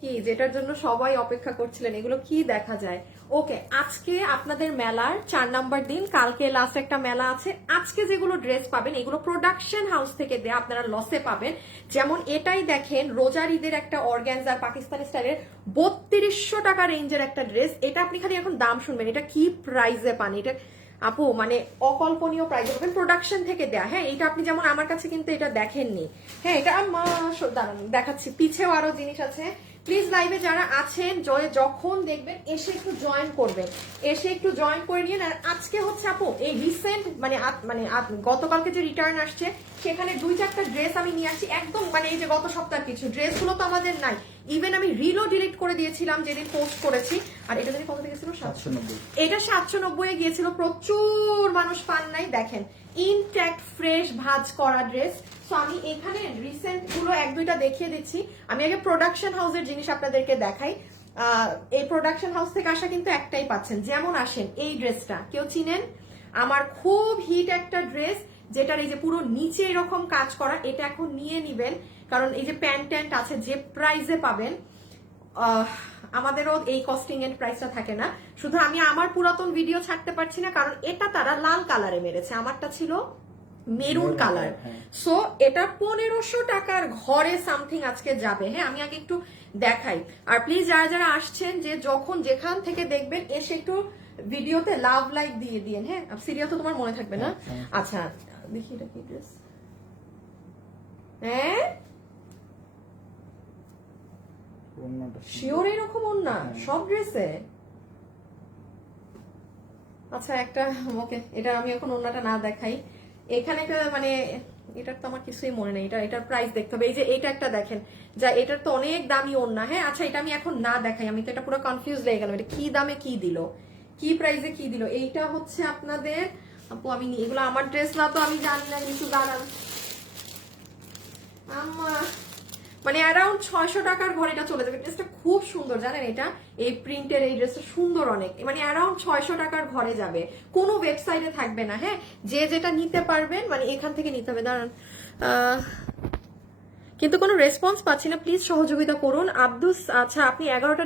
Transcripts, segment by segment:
কি যেটার জন্য সবাই অপেক্ষা করছিলেন, এগুলো কি দেখা যায়। ওকে, আজকে আপনাদের মেলার 4 নাম্বার দিন, কালকে লাস্ট একটা মেলা আছে। আজকে যেগুলো ড্রেস পাবেন এগুলো প্রোডাকশন হাউস থেকে দেয়া, আপনারা লসে পাবেন। যেমন এটাই দেখেন, রোজার ঈদের একটা অর্গানজার পাকিস্তানি স্টাইলের 3200 টাকা রেঞ্জের একটা ড্রেস। এটা আপনি খালি এখন দাম শুনবেন, এটা কি প্রাইসে পান এটা আপু, মানে অকল্পনীয় প্রাইসে পাবেন, প্রোডাকশন থেকে দেয়া। হ্যাঁ, এটা আপনি যেমন আমার কাছে কিন্তু এটা দেখেননি। হ্যাঁ, এটা দাঁড়ান দেখাচ্ছি, পিছেও আরো জিনিস আছে। প্লিজ লাইভে যারা আছেন যখন দেখবেন এসে একটু জয়েন করবেন, এসে একটু জয়েন করে নিন। আর আজকে হচ্ছে আপু এই রিসেন্ট মানে গতকালকে যে রিটার্ন আসছে সেখানে 2-4টা ড্রেস আমি নিয়ে আসছি একদম, মানে এই যে গত সপ্তাহের কিছু ড্রেসগুলো তো আমাদের নাই, ইভেন আমি রিলও ডিলিট করে দিয়েছিলাম যেদিন পোস্ট করেছি। আর এটা যদি কত গেছিল 790, এটা 790 এ গিয়েছিল, প্রচুর মানুষ পান নাই। দেখেন ইনট্যাক্ট ফ্রেশ ভাঁজ করা ড্রেস। সো আমি এখানে রিসেন্ট গুলো 1-2টা দেখিয়ে দিচ্ছি। আমি আগে প্রোডাকশন হাউসের জিনিস আপনাদেরকে দেখাই। এই প্রোডাকশন হাউস থেকে আসা কিন্তু একটাই পাচ্ছেন। যেমন আসেন এই ড্রেসটা, কেউ চিনেন? আমার খুব হিট একটা ড্রেস, যেটার এই যে পুরো নিচে এরকম কাজ করা, এটা এখন নিয়ে নিবেন, কারণ এই যে প্যান্ট ট্যান্ট আছে যে প্রাইসে পাবেন, আমাদেরও এই কস্টিং এন্ড প্রাইসটা থাকে না। শুধু আমি আমার পুরাতন ভিডিও ছাড়তে পারছি না, কারণ এটা তারা লাল কালারে মেরেছে, আমারটা ছিল মেরুন কালার। সো এটা 1500 টাকার ঘরে সামথিং আজকে যাবে। হ্যাঁ, আমি আগে একটু দেখাই। আর প্লিজ যারা যারা আসছেন, যে যখন যেখান থেকে দেখবেন এসে একটু ভিডিওতে লাভ লাইক দিয়ে দিন। হ্যাঁ, সিরিয়াল তো তোমার মনে থাকবে না। আচ্ছা দেখি এটা কি ড্রেস। হ্যাঁ, শিওর এরকম ওন্না সব ড্রেসে? আচ্ছা একটা, ওকে, এটা আমি এখন ওন্নাটা না দেখাই। এখানে মানে এটার তো আমার কিছুই মনে নেই, এটার প্রাইস দেখতে হবে। এই যে এটা একটা দেখেন, যা এটার তো অনেক দামি ওন্না। হ্যাঁ, আচ্ছা এটা আমি এখন না দেখাই, আমি তো এটা পুরো কনফিউজ হয়ে গেলাম, এটা কি দামে কি দিল, কি প্রাইসে কি দিল। এইটা হচ্ছে আপনাদের আপু, আমি এগুলো আমার ড্রেস না তো আমি জানি না, কিন্তু দাঁড়ান মানে অ্যারাউন্ড 600 টাকার ঘরে এটা চলে যাবে। ড্রেসটা খুব সুন্দর, জানেন, এটা এই প্রিন্টের এই ড্রেসটা সুন্দর অনেক, মানে অ্যারাউন্ড 600 টাকার ঘরে যাবে, কোনো ওয়েবসাইটে থাকবে না। হ্যাঁ, যে যেটা নিতে পারবেন মানে এখান থেকে নিতে হবে। দাঁড়ান, কিন্তু কোনো রেসপন্স পাচ্ছি না, প্লিজ সহযোগিতা করুন। আব্দুস, আচ্ছা আপনি 11টা,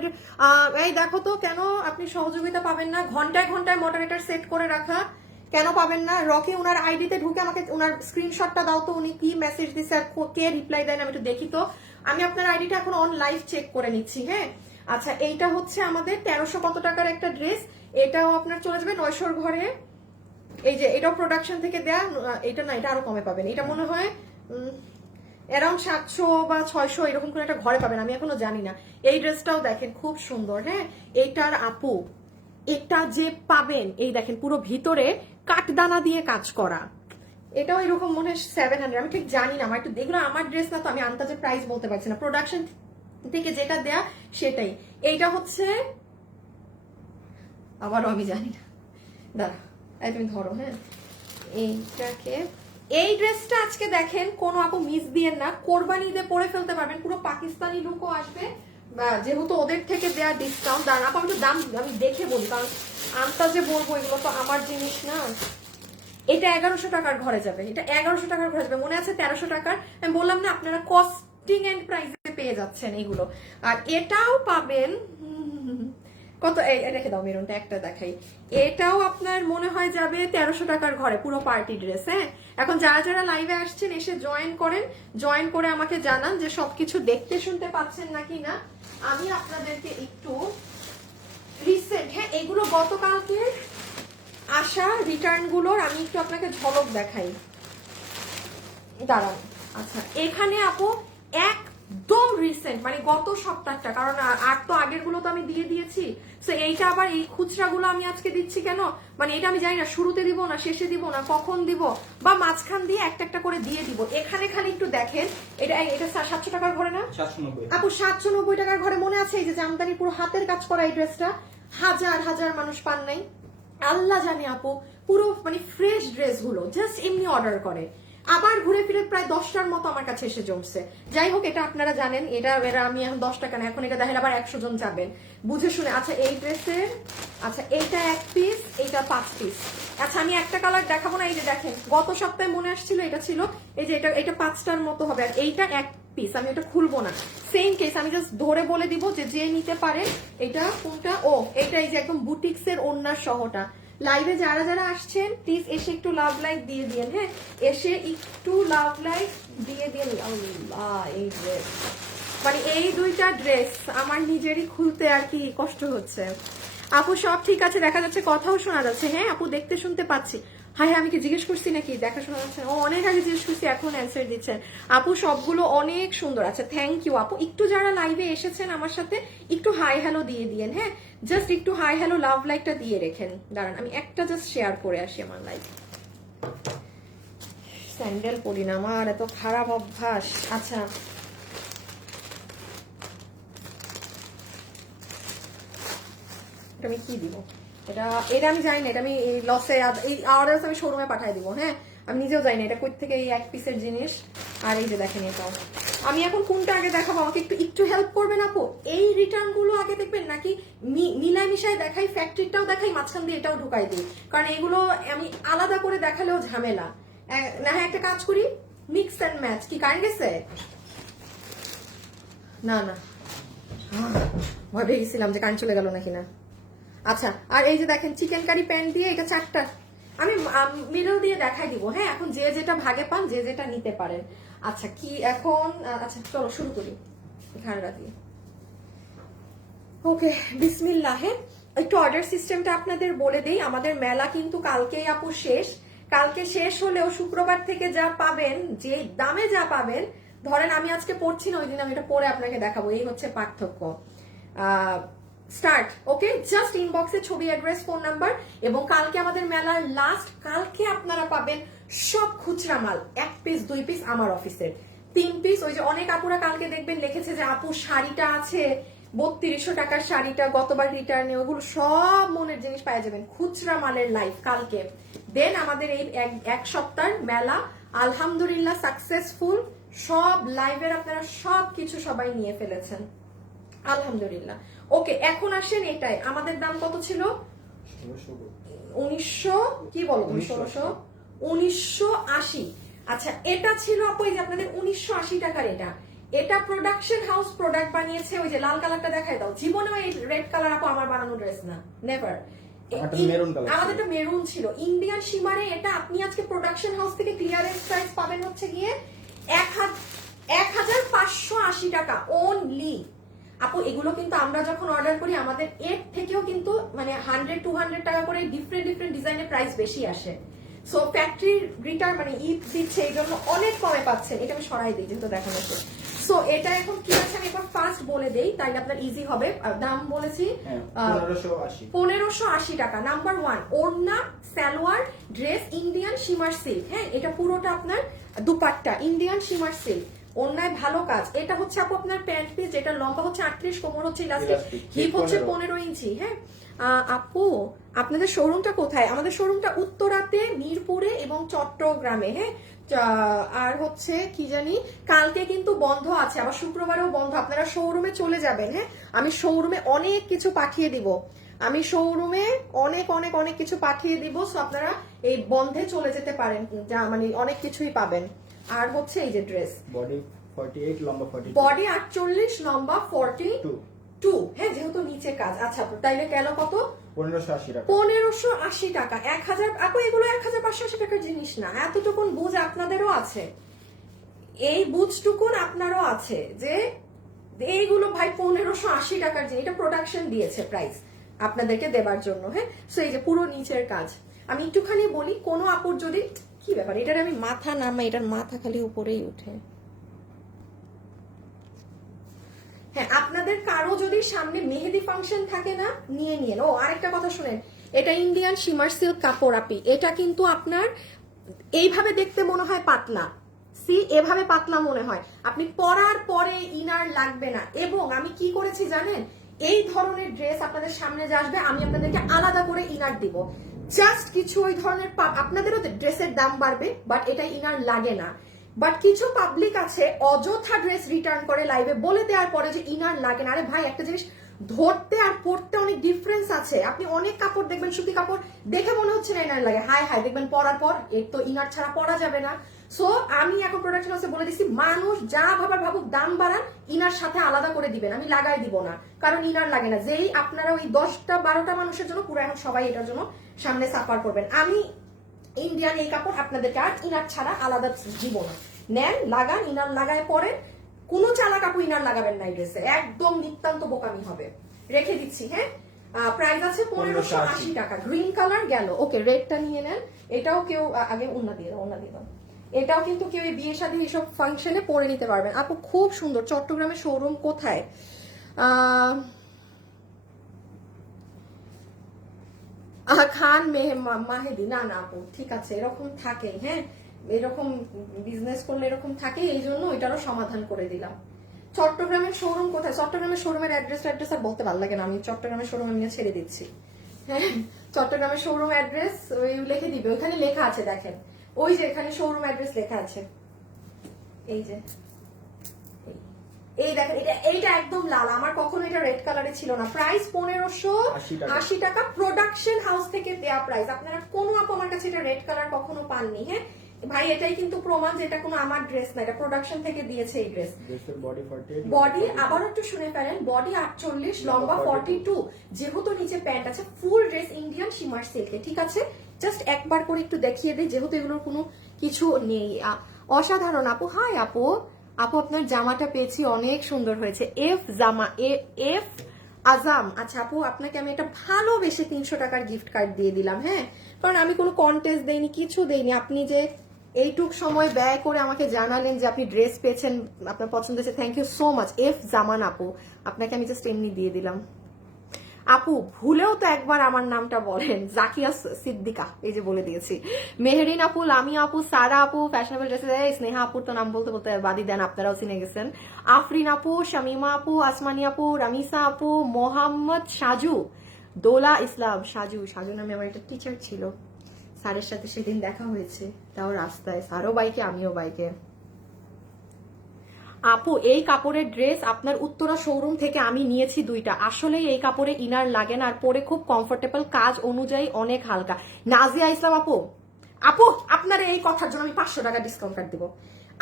এই দেখো তো কেন আপনি সহযোগিতা পাবেন না? ঘন্টায় ঘন্টায় মডারেটর সেট করে রাখা, কেন পাবেন না? রকি উনার আইডিতে ঢুকে আমাকে উনার স্ক্রিনশটটা দাও তো, উনি কি মেসেজ দিচ্ছে আর কে রিপ্লাই দেন, আমি একটু দেখি তো। আমি আপনার আইডিটা এখন অন লাইভ চেক করে নিচ্ছি। হ্যাঁ, আচ্ছা এইটা হচ্ছে আমাদের 1300 কত টাকার একটা ড্রেস, এটাও আপনার চলে যাবে 900 ঘরে। এই যে এটাও প্রোডাকশন থেকে দেয়া, এটা না, এটা আরো কমে পাবেন, এটা মনে হয় অ্যারাউন্ড 700 বা 600 এরকম করে একটা ঘরে পাবেন, আমি এখনো জানি না। এই ড্রেসটাও দেখেন খুব সুন্দর। হ্যাঁ, এইটার আপু এটা যে পাবেন, এই দেখেন পুরো ভিতরে কাঠদানা দিয়ে কাজ করা, এটাও এরকম মনে হয় 700, আমি ঠিক জানি না, আমার একটু এগুলো আমার ড্রেস না তো আমি আন্দাজে প্রাইস বলতে পারছি না, প্রোডাকশন থেকে যেটা দেয়া সেটাই। এইটা হচ্ছে আবারও আমি জানি না, দাঁড়া তুমি ধরো। হ্যাঁ, এইটাকে, এই ড্রেসটা আজকে দেখেন কোনো আপু মিস দিয়েন না, কোরবানি ঈদে পরে ফেলতে পারবেন, পুরো পাকিস্তানি লুকও আসবে, যেহেতু ওদের থেকে দেয়া ডিসকাউন্ট। দাঁড়ান আপু, আমি দাম আমি দেখে বলি, কারণ আন্দাজে বলবো এগুলো তো আমার জিনিস না। এটা 1100 টাকার ঘরে যাবে, এটা 1100 টাকার ঘরে যাবে, মনে আছে 1300 টাকার, আমি বললাম না আপনারা কস্টিং এন্ড প্রাইসে পেয়ে যাচ্ছেন এগুলো। আর এটাও পাবেন কত, রেখে দাও, মেরুনটা একটা দেখাই, এটাও আপনার মনে হয় যাবে 1300 টাকার ঘরে, পুরো পার্টি ড্রেস। হ্যাঁ, এখন যারা যারা লাইভে আসছেন এসে জয়েন করেন, জয়েন করে আমাকে জানান যে সবকিছু দেখতে শুনতে পাচ্ছেন নাকি না। আমি আপনাদেরকে একটু রিসেন্ট, হ্যাঁ এগুলো গতকালকে আসা রিটার্ন গুলোর আমি একটু আপনাকে ঝলক দেখাই, দাঁড়ান। আচ্ছা এখানে আপু একদম রিসেন্ট, মানে গত সপ্তাহটা, কারণ আর তো আগের গুলো তো আমি দিয়ে দিয়েছি। তো এইটা আবার এই খুচরা গুলো আমি আজকে দিচ্ছি কেন, মানে এটা আমি জানি না শুরুতে দিব না শেষে দিব না কখন দিব, বা মাঝখান দিয়ে একটা একটা করে দিয়ে দিব। এখানে খালি একটু দেখেন, এটা 700 টাকার ঘরে না আপু, 790 টাকার ঘরে। মনে আছে এই যে জামদানি পুরো হাতের কাজ করা এই ড্রেসটা, হাজার হাজার মানুষ পান নাই, আল্লাহ জানে আপু, পুরো মানে ফ্রেশ ড্রেস গুলো জাস্ট এমনি অর্ডার করে, আবার ঘুরে ফিরে প্রায় 10টার মতো আমার কাছে এসে জমছে। যাই হোক, এটা আপনারা জানেন, এটা আমি এখন 10 টাকা না, এখন এটা দেখেন আবার 100 জন যাবেন বুঝে শুনে। আচ্ছা এই ড্রেসের, আচ্ছা এইটা 1 পিস, এইটা 5 পিস। আচ্ছা আমি একটা কালার দেখাবো না, এই যে দেখেন গত সপ্তাহে মনে আসছিল এটা ছিল, এই যে এটা 5টার মতো হবে, আর এইটা পিস, আমি এটা খুলবো না। সেম কেস, আমি জাস্ট ধরে বলে দিব যে যে নিতে পারে। এটা কোনটা? ও এটা, এই যে একদম বুটিক্স এর ওড়নার সহটা। লাইভে যারা যারা আসছেন প্লিজ এসে একটু লাভ লাইক দিয়ে দিন, হ্যাঁ এসে একটু লাভ লাইক দিয়ে দিন। আল্লাহ, এই ড্রেস মানে এই দুইটা ড্রেস আমার নিজেরই খুলতে আর কি কষ্ট হচ্ছে। আপু সব ঠিক আছে, দেখা যাচ্ছে, কথাও শোনা যাচ্ছে। হ্যাঁ আপু দেখতে শুনতে পাচ্ছি। হ্যাঁ হ্যাঁ, আমি কি জিজ্ঞেস করছি নাকি দেখা শোনা যাচ্ছে? ও অনেক আগে জিজ্ঞেস করছি, এখন অ্যান্সার দিচ্ছেন। আপু সবগুলো অনেক সুন্দর আছে, থ্যাংক ইউ আপু। একটু যারা লাইভে এসেছেন আমার সাথে একটু হাই হ্যালো দিয়ে দিয়েন, হ্যাঁ জাস্ট একটু হাই হ্যালো লাভ লাইকটা দিয়ে রেখেন। দাঁড়ান আমি একটা জাস্ট শেয়ার করে আসি আমার লাইভ। স্যান্ডেল পরি না, আমার এত খারাপ অভ্যাস। আচ্ছা আমি কি দিব এটা, এটা আমি জানি না, এটা আমি লসে এই অর্ডার আমি শোরুমে পাঠিয়ে দিব। হ্যাঁ আমি নিজেও জানি না এটা কই থেকে এই এক পিসের জিনিস। আর এই যে দেখেন এটাও, আমি এখন কোনটা আগে দেখাবো, আমাকে একটু একটু হেল্প করবেন আপু। এই রিটার্ন গুলো আগে দেখবেন নাকি মিলাই মিশাই দেখাই, ফ্যাক্টরিটাও দেখাই, মাঝখান দিয়ে এটাও ঢুকাই দিই, কারণ এগুলো আমি আলাদা করে দেখালেও ঝামেলা না। হ্যাঁ একটা কাজ করি, মিক্স অ্যান্ড ম্যাচ। কি কারেন্ট গেছে? না না, ভয় পেয়ে গেছিলাম যে কারেন্ট চলে গেল নাকি না। আচ্ছা আর এই যে দেখেন চিকেন কারি প্যান দিয়ে, এটা 4টা, আমি মিডল দিয়ে দেখাই দিব। হ্যাঁ এখন যে যেটা ভাগে পান, যে যেটা নিতে পারেন। আচ্ছা কি এখন, আচ্ছা চলো শুরু করি ঘাড়া দিয়ে। ওকে বিসমিল্লাহ। হ্যাঁ একটু অর্ডার সিস্টেমটা আপনাদের বলে দেই। আমাদের মেলা কিন্তু কালকেই আপু শেষ। কালকে শেষ হলেও শুক্রবার থেকে যা পাবেন, যে দামে যা পাবেন, ধরেন আমি আজকে পড়ছি না, ওই দিন আমি এটা পরে আপনাকে দেখাবো, এই হচ্ছে পার্থক্য। স্টার্ট। ওকে জাস্ট ইনবক্সে ছবি, অ্যাড্রেস, ফোন নাম্বার। এবং কালকে আমাদের মেলার লাস্ট, কালকে আপনারা পাবেন সব খুচরা মাল 1 পিস 2 পিস আমার অফিসের, 3 পিস। ওই যে অনেক আপুরা কালকে দেখবেন লিখেছে যে আপু শাড়িটা আছে 3200 টাকার শাড়িটা গতবার রিটার্নে, ওগুলো সব মনের জিনিস পাওয়া যাবেন খুচরা মালের লাইভ কালকে। দেন আমাদের এই এক সপ্তাহের মেলা আলহামদুলিল্লাহ সাকসেসফুল। সব লাইভের আপনারা সব কিছু সবাই নিয়ে ফেলেছেন আলহামদুলিল্লাহ। ওকে এখন আসেন, এটাই আমাদের দাম কত ছিল? 1900 কি বলো, 1980। আচ্ছা এটা ছিল আপু এই যে আপনাদের 1980 টাকার। এটা এটা প্রোডাকশন হাউস প্রোডাক্ট বানিয়েছে। ওই যে লাল কালারটা দেখাই দাও, জীবনেও এই রেড কালার আপু আমার বানানো ড্রেস না, নেভার। আমাদেরটা মেরুন ছিল। ইন্ডিয়ান সীমারে এটা আপনি আজকে প্রোডাকশন হাউস থেকে ক্লিয়ারেন্স প্রাইস পাবেন হচ্ছে গিয়ে 1580 টাকা অনলি। আপু এগুলো কিন্তু আমরা যখন অর্ডার করি আমাদের এর থেকেও কিন্তু মানে 100-200 টাকা করে ডিফারেন্ট ডিফারেন্ট ডিজাইনের প্রাইস বেশি আসে। সো ফ্যাক্টরি রিটার্ন মানে ঈদ দিচ্ছে, এই জন্য অনেক কমে পাচ্ছেন। এটা আমি সরাই দিই যেহেতু দেখানো হচ্ছে। সো এটা এখন কি আছে আমি একবার ফার্স্ট বলে দেই, তাইলে আপনার ইজি হবে। দাম বলেছি 1580 টাকা। নাম্বার 1 ওড়না salwar dress Indian shimmer silk. হ্যাঁ এটা পুরোটা আপনার দুপাট্টা ইন্ডিয়ান শিমার সিল্ক, অন্যায় ভালো কাজ। এটা হচ্ছে আপু আপনার প্যান্ট পিস, যেটা লম্বা হচ্ছে 38, কোমর হচ্ছে ইলাস্টিক, হিপ হচ্ছে 15 ইঞ্চি। হ্যাঁ আপু আপনাদের শোরুমটা কোথায়? আমাদের শোরুমটা উত্তরাতে, মিরপুরে এবং চট্টগ্রামে। হ্যাঁ আর হচ্ছে কি জানি কালকে কিন্তু বন্ধ আছে, আবার শুক্রবারেও বন্ধ। আপনারা শোরুমে চলে যাবেন। হ্যাঁ আমি শোরুমে অনেক কিছু পাঠিয়ে দিব, আমি শোরুমে অনেক অনেক অনেক কিছু পাঠিয়ে দিব। সো আপনারা এই বন্ধে চলে যেতে পারেন, যা মানে অনেক কিছুই পাবেন। আর হচ্ছে এই যে ড্রেস বডি 48 লম্বা 42, বডি 48 লম্বা 42। হ্যাঁ যেহেতু নিচে কাজ। আচ্ছা তাইলে গেল কত? 1580 টাকা। 1580 টাকা। 1000 আপু এগুলো 1580 টাকার জিনিস না, এতটুকুন বুঝ আপনাদেরও আছে, এই বুঝটুকুন আপনারও আছে যে এইগুলো ভাই 1580 টাকার জিনিস। এটা প্রোডাকশন দিয়েছে প্রাইস আপনাদেরকে দেবার জন্য। হ্যাঁ সো এই যে পুরো নিচের কাজ। আমি একটুখানি বলি, কোনো আপুর যদি কি ব্যাপার, এটার আমি মাথা নামাই, এটার মাথা খালি উপরেই উঠে। হ্যাঁ আপনাদের কারো যদি সামনে মেহেদি ফাংশন থাকে না, নিয়ে নিন। ও আরেকটা কথা শুনেন, এটা ইন্ডিয়ান শিমার সিল্ক কাপড় আপি, এটা কিন্তু আপনার এইভাবে দেখতে মনে হয় পাতলা, সি এভাবে পাতলা মনে হয়, আপনি পরার পরে ইনার লাগবে না। এবং আমি কি করেছি জানেন, এই ধরনের ড্রেস আপনাদের সামনে যে আসবে আমি আপনাদেরকে আলাদা করে ইনার দিব। জাস্ট কিছু ওই ধরনের আপনাদেরও ড্রেসের দাম বাড়বে, বাট এটা ইনার লাগে না। বাট কিছু পাবলিক আছে অযথা ড্রেস রিটার্ন করে লাইভে বলে দেওয়ার পরে যে ইনার লাগে না। আরে ভাই একটা জিনিস ধরতে আর পরতে অনেক ডিফারেন্স আছে। আপনি অনেক কাপড় দেখবেন সুতি কাপড় দেখে মনে হচ্ছে না ইনার লাগে, হাই হাই দেখবেন পরার পর এর তো ইনার ছাড়া পরা যাবে না। সো আমি এখন প্রোডাকশন হাউসে বলে দিচ্ছি, মানুষ যা ভাবার ভাবুক, দাম বাড়ান, ইনার সাথে আলাদা করে দিবেন, আমি লাগাই দিব না, কারণ ইনার লাগে না। যেই আপনারা ওই 10-12টা মানুষের জন্য পুরো এখন সবাই এটার জন্য সামনে সাফার করবেন। আমি ইন্ডিয়ান এই কাপড় আপনাদেরকে আর ইনার ছাড়া আলাদা দিব না। নেন, লাগান, ইনার লাগায় পরে কোনো চালা কাপড় ইনার লাগাবেন না এই ড্রেসে, একদম নিতান্ত বোকামি হবে। রেখে দিচ্ছি, হ্যাঁ। প্রাইস আছে 1580 টাকা। গ্রিন কালার গেল, ওকে। রেডটা নিয়ে নেন, এটাও কেউ আগে ওন্না দিয়ে দাও। এটাও কিন্তু কেউ এই বিয়ে শাদী এইসব ফাংশনে পরে নিতে পারবেন। আপু খুব সুন্দর। চট্টগ্রামের শোরুম কোথায়? খান মাহেদি। না না আপু, ঠিক আছে, এরকম থাকে, হ্যাঁ, এরকম বিজনেস করলে এরকম থাকে, এই জন্য এটারও সমাধান করে দিলাম। চট্টগ্রামের শোরুম কোথায়? চট্টগ্রামের শোরুমের অ্যাড্রেস আর বলতে ভালো লাগে না, আমি চট্টগ্রামের শোরুম নিয়ে ছেড়ে দিচ্ছি। হ্যাঁ, চট্টগ্রামের শোরুম অ্যাড্রেস ওই লিখে দিবে, ওখানে লেখা আছে, দেখেন ওই যে এখানে শোরুম অ্যাড্রেস লেখা আছে, এই যে এই দেখেন, এইটা একদম লাল, আমার কখনো এটা রেড কালারে ছিল না। প্রাইস 1580 টাকা, প্রোডাকশন হাউস থেকে দেয়া প্রাইস। আপনারা কোনো আপু আমার কাছে এটা রেড কালার কখনো পাননি। হ্যাঁ ভাই, এটাই কিন্তু প্রমাণ যে এটা কোনো আমার ড্রেস না, এটা প্রোডাকশন থেকে দিয়েছে এই ড্রেস। বডি আবার একটু শুনে ফেলেন, বডি 48, লম্বা 42, যেহেতু নিচে প্যান্ট আছে, ফুল ড্রেস ইন্ডিয়ান শিমার সিল্কে। ঠিক আছে, জাস্ট একবার করে একটু দেখিয়ে দিই, যেহেতু এগুলোর কোনো কিছু নেই। অসাধারণ আপু। হাই আপু, আপু আপনার জামাটা পেয়েছি, অনেক সুন্দর হয়েছে। এফ আজাম। আচ্ছা আপু, আপনাকে আমি একটা ভালোবেসে 300 টাকার গিফট কার্ড দিয়ে দিলাম। হ্যাঁ, কারণ আমি কোনো কন্টেস্ট দেইনি, কিছু দেইনি। আপনি যে এইটুক সময় ব্যয় করে আমাকে জানালেন যে আপনি ড্রেস পেয়েছেন, আপনার পছন্দ হয়েছে, thank you so much. F Zaman আপু, আপনাকে আমি জাস্ট এমনি দিয়ে দিলাম। আপু ভুলেও তো একবার আমার নামটা বলেন, জাকিয়া সিদ্দিকা, এই যে বলে দিয়েছি। মেহেরিন আপু, লামি আপু, সারা আপু, ফ্যাশনেবল ড্রেসে, স্নেহা আপুর তো নাম বলতে বলতে বাদি দেন, আপনারাও চিনে গেছেন। আফরিন আপু, শামিমা আপু, আসমানি আপু, রামিসা আপু, মোহাম্মদ সাজু, দোলা ইসলাম। সাজু নামে আমার একটা টিচার ছিল, স্যারের সাথে সেদিন দেখা হয়েছে, তাও রাস্তায়, স্যারও বাইকে আমিও বাইকে। আপু এই কাপড়ের ড্রেস আপনার উত্তরা শোরুম থেকে আমি নিয়েছি 2টা, আসলে এই কাপড়ে ইনার লাগে না, আর পরে খুব কমফোর্টেবল, কাজ অনুযায়ী অনেক হালকা। নাজিয়া ইসলাম আপু, আপনার এই কথার জন্য আমি 500 টাকা ডিসকাউন্ট কার্ড দিব।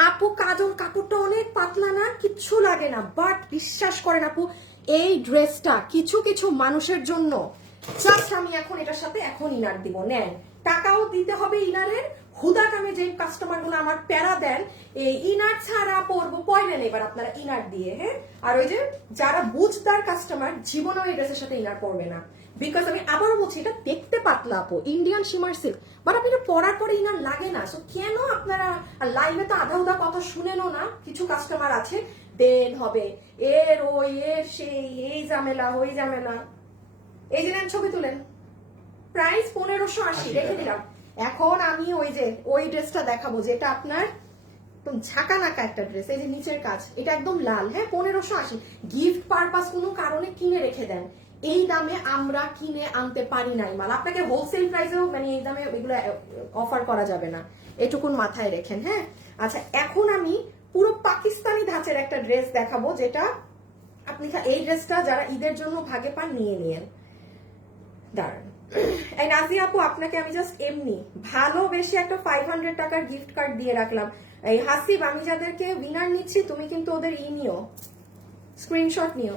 আপু কাজল কাপড়টা অনেক পাতলা না, কিচ্ছু লাগে না, বাট বিশ্বাস করেন আপু, এই ড্রেসটা কিছু কিছু মানুষের জন্য জাস্ট আমি এখন এটার সাথে এখন ইনার দিব। নেন, টাকাও দিতে হবে ইনারের। হুদাক আমি যে কাস্টমার গুলো আমার প্যারা দেন, এই ইনার ছাড়া পরবো, পয়লেন এবার আপনারা ইনার দিয়ে। হ্যাঁ, আর ওই যে যারা বুঝদার কাস্টমার, জীবনেও এই ড্রেসের সাথে ইনার পরবে না, বিকজ আমি আবারও বলছি, এটা দেখতে পাতলা আপু, ইন্ডিয়ান শিমার সিল্ক, বাট আপনি এটা পরার পরে ইনার লাগে না। সো কেন আপনারা লাইভে তো আধা উদা কথা শুনেনও না, কিছু কাস্টমার আছে দেন হবে এর ওই এর সেই, এই ঝামেলা ওই ঝামেলা। এই যে নেন, ছবি তুলেন। প্রাইস 1580, রেখে দিলাম। এখন আমি ওই ড্রেসটা দেখাবো, যেটা আপনার ঝাঁকা নাকা একটা ড্রেস, এই যে নিচের কাজ, এটা একদম লাল। হ্যাঁ, 1580, গিফট পারপাস কোনো কারণে কিনে রেখে দেন। এই দামে আমরা কিনে আনতে পারি নাই মাল, আপনাকে হোলসেল প্রাইসেও মানে এই দামে এগুলো অফার করা যাবে না, এটুকুন মাথায় রেখেন। হ্যাঁ, আচ্ছা এখন আমি পুরো পাকিস্তানি ধাঁচের একটা ড্রেস দেখাবো, যেটা আপনি এই ড্রেসটা যারা ঈদের জন্য ভাগে পান নিয়ে নিয়েন। দাঁড়ান, এই নাজিয়া আপু, আপনাকে আমি জাস্ট এমনি ভালোবেসে একটা 500 টাকার গিফট কার্ড দিয়ে রাখলাম। এই হাসিব, আমি যাদেরকে উইনার নিচ্ছি, তুমি কিন্তু ওদের নিও, স্ক্রিনশট নিও।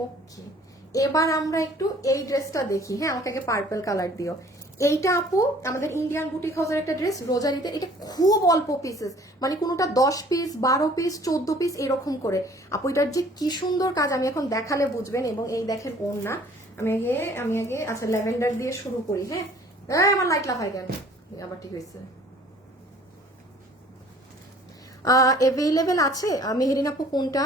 ওকে, এবার আমরা একটু এই ড্রেসটা দেখি। হ্যাঁ, আমাকে আগে পার্পল কালার দিও। এইটা আপু আমাদের ইন্ডিয়ান বুটিক হাউসের একটা ড্রেস, রোজারিতে। এটা খুব অল্প পিসেস, মানে কোনোটা 10 পিস, 12 পিস, 14 পিস এরকম করে। আপু এটার যে কি সুন্দর কাজ, আমি এখন দেখালে বুঝবেন। এবং এই দেখেন ওড়না, আমি আগে আচ্ছা ল্যাভেন্ডার দিয়ে শুরু করি। হ্যাঁ, আমার লাইট লাফাই কেন, আবার ঠিক হয়েছে। অ্যাভেলেবেল আছে মেহেরিন আপু, কোনটা?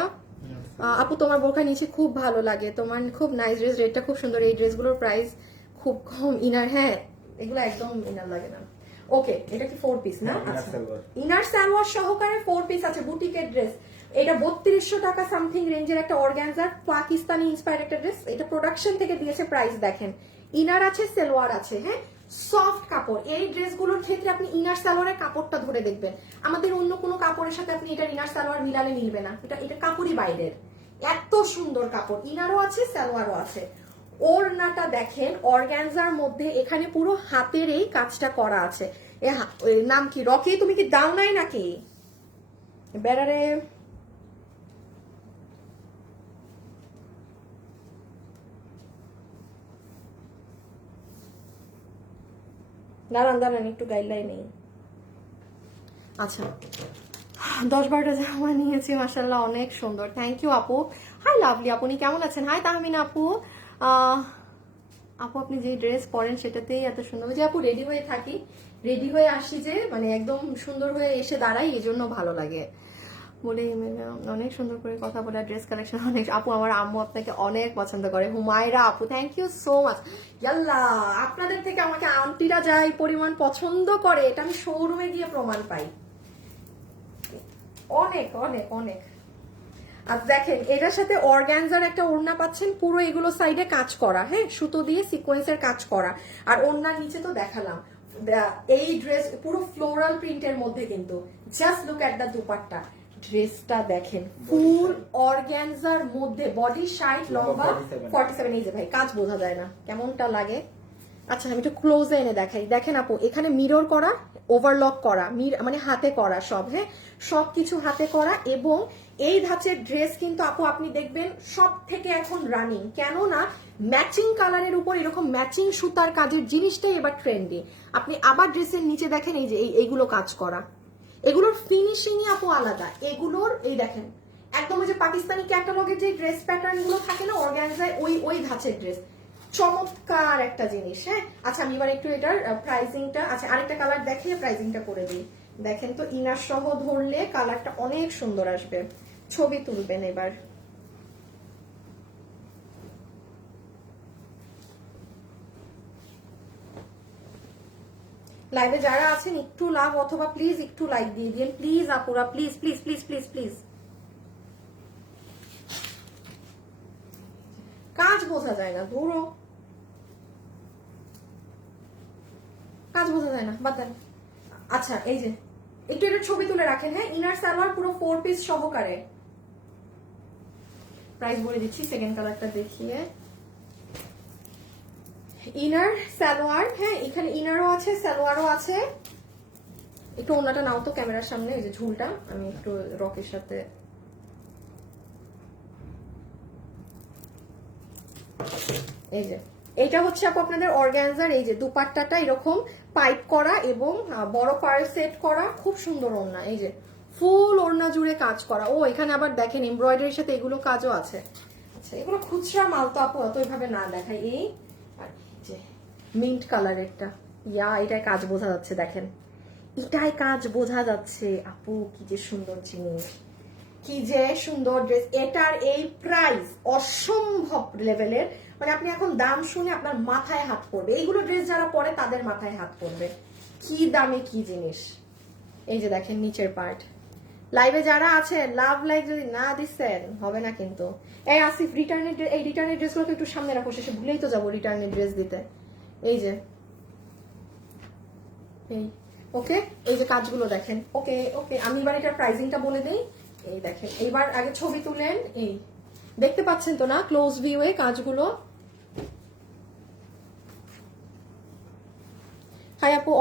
আপু তোমার বোরখা নিচে খুব ভালো লাগে, তোমার খুব নাইস ড্রেস, রেটটা খুব সুন্দর। এই ড্রেসগুলোর প্রাইস খুব কম। ইনার, হ্যাঁ এগুলো একদম ইনার লাগে না। ওকে, এটা কি 4 পিস না? ইনার সালোয়ার সহকারে 4 পিস আছে, বুটিকের ড্রেস। এটা 3200 টাকা সামথিং রেঞ্জের একটা অর্গানজার পাকিস্তানি ইন্সপায়ার্ড একটা ড্রেস। এটা প্রোডাকশন থেকে দিয়েছে, প্রাইস দেখেন। ইনার আছে, সালোয়ার আছে। হ্যাঁ, সফট কাপড়। এই ড্রেসগুলোর ক্ষেত্রে আপনি ইনার সালোয়ারের কাপড়টা ধরে দেখবেন, আমাদের অন্য কোনো কাপড়ের সাথে আপনি এটা ইনার সালোয়ার মিলালে মিলবে না। এটা কাপড়ই বাইরের, এত সুন্দর কাপড়। ইনারও আছে, সালোয়ারও আছে। ওড়নাটা দেখেন, অর্গানজার মধ্যে এখানে পুরো হাতের এই কাজটা করা আছে। ওই নাম কি রকি, তুমি কি দাও নাই নাকি বেড়ারে? দাঁড়ান দাঁড়ান একটু গাইডলাইন নেই। আচ্ছা 10-12টা জামা নিয়েছি মাশাআল্লাহ, অনেক সুন্দর, থ্যাংক ইউ আপু। হাই লাভলি আপু, উনি কেমন আছেন? হাই তাহমিনা আপু। আপু আপনি যে ড্রেস পরেন সেটাতেই এত সুন্দর, যে আপু রেডি হয়ে থাকি, রেডি হয়ে আসি যে মানে একদম সুন্দর হয়ে এসে দাঁড়াই, এই জন্য ভালো লাগে বলে। অনেক সুন্দর করে কথা বলে, ড্রেস কালেকশন অনেক। আপু আমার আম্মু আপনাকে অনেক পছন্দ করে। হুমায়রা আপু থ্যাংক ইউ সো মাচ। ইয়াল্লা, আপনাদের থেকে আমাকে আন্টিরা যাই পরিমাণ পছন্দ করে এটা আমি শোরুমে গিয়ে প্রমাণ পাই, অনেক অনেক অনেক। আর দেখেন এটার সাথে অর্গানজার একটা ওড়না পাচ্ছেন, পুরো এগুলো সাইডে কাজ করা, হ্যাঁ সুতো দিয়ে সিকোয়েন্সের কাজ করা, আর ওড়নার নিচে তো দেখালাম। এই ড্রেস পুরো ফ্লোরাল প্রিন্টের মধ্যে, কিন্তু জাস্ট লুক এট দা দুপাট্টা। ড্রেসটা দেখেন ফুল অর্গানজার মধ্যে, বডি 60, লম্বা 47। এই যে ভাই কাজ বোঝা যায় না কেমনটা লাগে। আচ্ছা আমি একটু ক্লোজে এনে দেখাই। দেখেন আপু এখানে মিরর করা, ওভারলক করা, মানে হাতে করা সব, হ্যাঁ সবকিছু হাতে করা। এবং এই ধাঁচের ড্রেস কিন্তু আপু আপনি দেখবেন সব থেকে এখন রানিং, কেননা ম্যাচিং কালারের উপর এরকম ম্যাচিং সুতার কাজের জিনিসটাই এবার ট্রেন্ডি। আপনি আবার ড্রেসের নিচে দেখেন এই যে এইগুলো কাজ করা, এগুলোর ফিনিশিংই আপু আলাদা। এগুলোর এই দেখেন একদম ওই যে পাকিস্তানি ক্যাটালগের যে ড্রেস প্যাটার্ন গুলো থাকে না অর্গানজায়, ওই ধাঁচের ড্রেস, চমৎকার একটা জিনিস। হ্যাঁ আচ্ছা আমি এবার একটু এটার প্রাইসিংটা, আচ্ছা আরেকটা কালার দেখিয়ে প্রাইসিংটা করে দিই। দেখেন তো ইনার সহ ধরলে কালারটা অনেক সুন্দর আসবে, ছবি তুলবেন এবার। লাইভে যারা আছেন একটু লাভ অথবা প্লিজ একটু লাইক দিয়ে দিন প্লিজ আপুরা, please please please please please. কাজ বোঝা যায় না, ধরো কাজ বোঝা যায় না, বাদ দেন। আচ্ছা এই যে একটু এটা ছবি তুলে রাখেন, হ্যাঁ ইনার সালোয়ার পুরো 4 পিস সহকারে। প্রাইস বলে দিচ্ছি সেকেন্ড কালারটা দেখিয়ে। ইনার সালোয়ার, হ্যাঁ এখানে ইনারও আছে সালোয়ারও আছে। একটু ওনাটা নাও তো ক্যামেরার সামনে, এই যে ঝুলটা আমি একটু রকের সাথে, এই যে এটা হচ্ছে আপু আপনাদের অর্গানজার। এই যে দুপাট্টাটা এরকম পাইপ করা এবং বড় পাড় সেট করা, খুব সুন্দর ওড়না, এই যে ফুল ওড়না জুড়ে কাজ করা। ও এখানে আবার দেখেন এমব্রয়ডারির সাথে এগুলো কাজও আছে। আচ্ছা এগুলো খুচরা মাল তো আপু অত এইভাবে না দেখাই। এই আর যে মিন্ট কালারেরটা, ইয়া এটাই কাজ বোঝা যাচ্ছে, দেখেন এটাই কাজ বোঝা যাচ্ছে আপু, কি যে সুন্দর জিনিস, কি যে সুন্দর ড্রেস। এটার এই প্রাইস অসম্ভব লেভেলের, মানে আপনি এখন দাম শুনে আপনার মাথায় হাত পড়বে, এইগুলো ড্রেস যারা পরে তাদের মাথায় হাত পড়বে, কি দামে কি জিনিস। এই যে দেখেন নিচের পার্ট। লাইভে যারা আছে লাভ লাইক যদি না দিচ্ছেন হবে না কিন্তু। এই আসিফ রিটার্নের, এই রিটার্নের ড্রেসগুলোকে একটু সামনে রাখো, শেষে ভুলেই তো যাবো রিটার্নের ড্রেস দিতে। এই যে এই ওকে, এই যে কাজগুলো দেখেন। ওকে ওকে আমি এবার এটার প্রাইসিংটা বলে দেই। এই দেখেন এইবার আগে ছবি তুলেন, এই দেখতে পাচ্ছেন তো না ক্লোজ ভিউয়ে কাজগুলো। হাই আপু